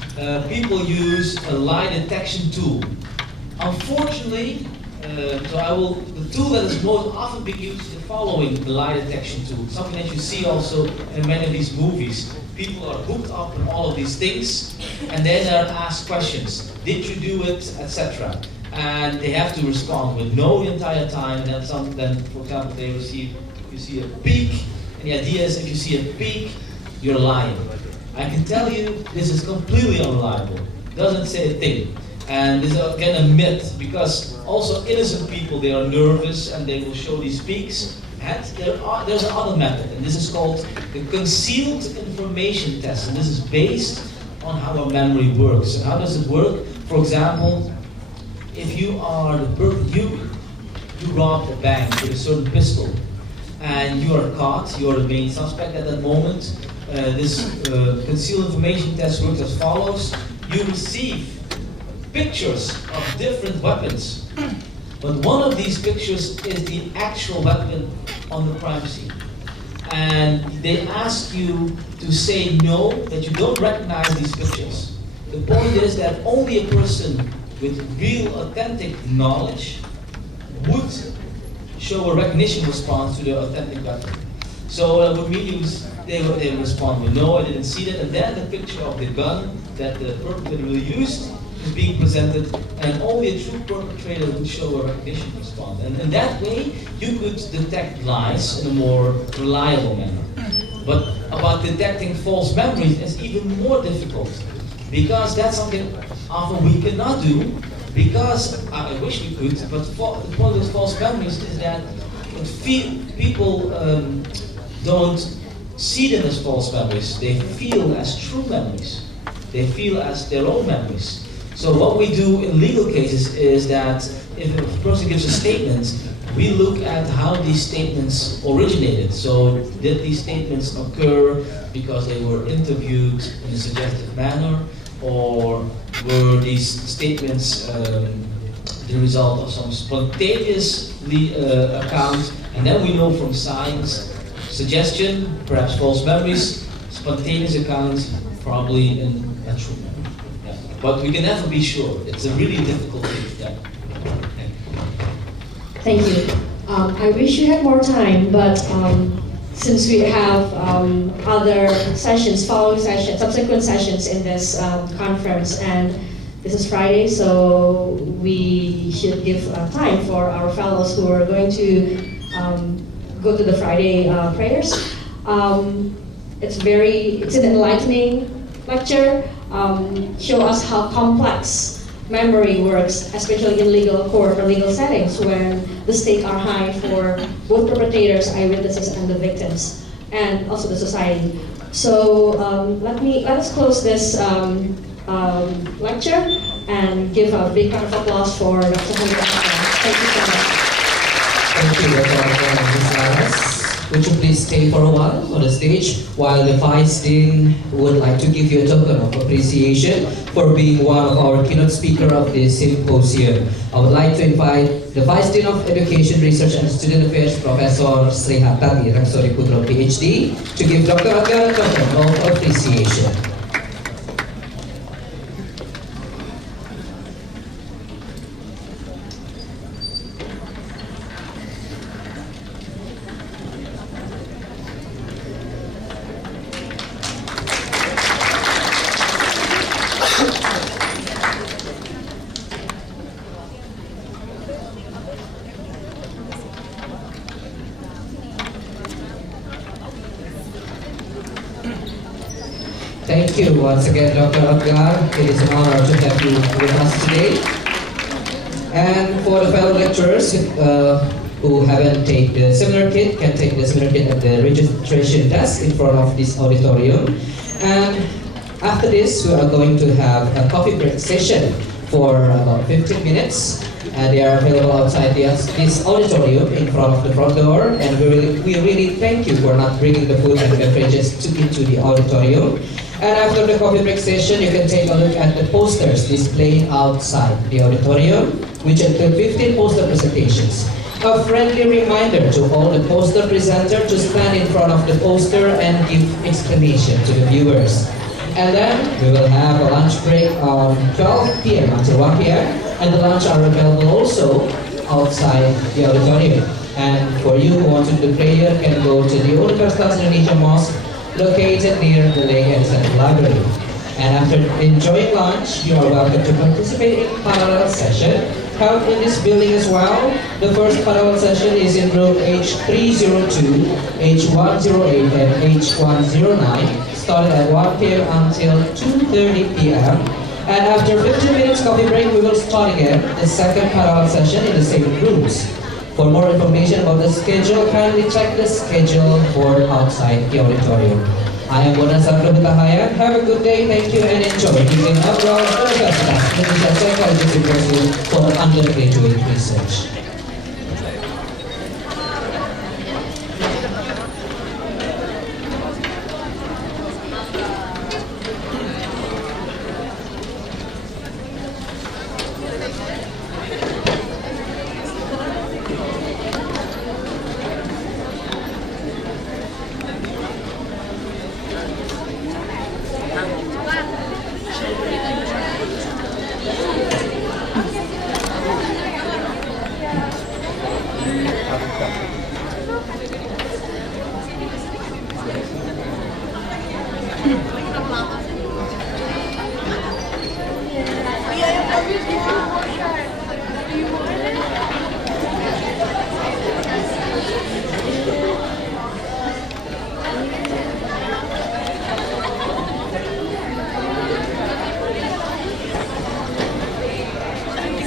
people use a lie detection tool. Unfortunately, the tool that is most often being used is the following, the lie detection tool. Something that you see also in many of these movies. People are hooked up on all of these things, and then they're asked questions. Did you do it, etc. And they have to respond with no the entire time. And then, for example, you see a peak, and the idea is if you see a peak, you're lying. I can tell you this is completely unreliable. Doesn't say a thing. And this is again a myth, because also innocent people, they are nervous and they will show these peaks. And there's another method, and this is called the concealed information test. And this is based on how our memory works. And how does it work? For example, if you are you robbed a bank with a certain pistol, and you are caught, you are the main suspect at that moment. This concealed information test works as follows. You receive pictures of different weapons, but one of these pictures is the actual weapon on the crime scene. And they ask you to say no, that you don't recognize these pictures. The point is that only a person with real authentic knowledge would show a recognition response to the authentic weapon. So with mediums, they respond with no, I didn't see that, and then the picture of the gun that the perpetrator used is being presented, and only a true perpetrator would show a recognition response. And in that way, you could detect lies in a more reliable manner. But about detecting false memories is even more difficult, because that's something often we cannot do, because I wish we could, but the point with false memories is that people don't see them as false memories. They feel as true memories. They feel as their own memories. So what we do in legal cases is that if a person gives a statement, we look at how these statements originated. So did these statements occur because they were interviewed in a suggestive manner, or were these statements the result of some spontaneous account? And then we know from science, suggestion, perhaps false memories, spontaneous accounts, probably a true memory. Yeah. But we can never be sure. It's a really difficult thing. Yeah. Thank you. I wish you had more time, but since we have other sessions, following sessions, subsequent sessions in this conference, and this is Friday, so we should give time for our fellows who are going to go to the Friday prayers. It's an enlightening lecture. show us how complex memory works, especially in legal court or legal settings when the stakes are high for both perpetrators, eyewitnesses, and the victims, and also the society. So let us close this lecture and give a big round of applause for Dr. Otgaar. Thank you so much. Thank you, Dr. Otgaar. Would you please stay for a while on the stage while the Vice Dean would like to give you a token of appreciation for being one of our keynote speaker of this symposium. I would like to invite the Vice Dean of Education, Research and Student Affairs, Professor Sri Hatati Raksori Putro, PhD, to give Dr. Otgaar a token of appreciation. Thank you once again, Dr. Otgaar. It is an honor to have you with us today. And for the fellow lecturers who haven't taken the seminar kit, can take the seminar kit at the registration desk in front of this auditorium. And after this, we are going to have a coffee break session for about 15 minutes. And they are available outside this auditorium in front of the front door. And we really thank you for not bringing the food and beverages into the auditorium. And after the coffee break session, you can take a look at the posters displayed outside the auditorium, which include 15 poster presentations. A friendly reminder to all the poster presenters to stand in front of the poster and give explanation to the viewers. And then we will have a lunch break on 12 p.m. until 1 p.m. And the lunch are available also outside the auditorium. And for you who want to do prayer, can go to the Universitas Indonesia Mosque, located near the Lake Edison Library. And after enjoying lunch, you are welcome to participate in parallel session held in this building as well. The first parallel session is in room H302, H108, and H109, started at 1 p.m. until 2:30 p.m. And after 15 minutes coffee break, we will start again the second parallel session in the same rooms. For more information about the schedule, kindly check the schedule board outside the auditorium. I am Bonasar Tahaya. Have a good day, thank you, and enjoy using Ogar Universitas Indonesia Psychology Symposium for undergraduate research.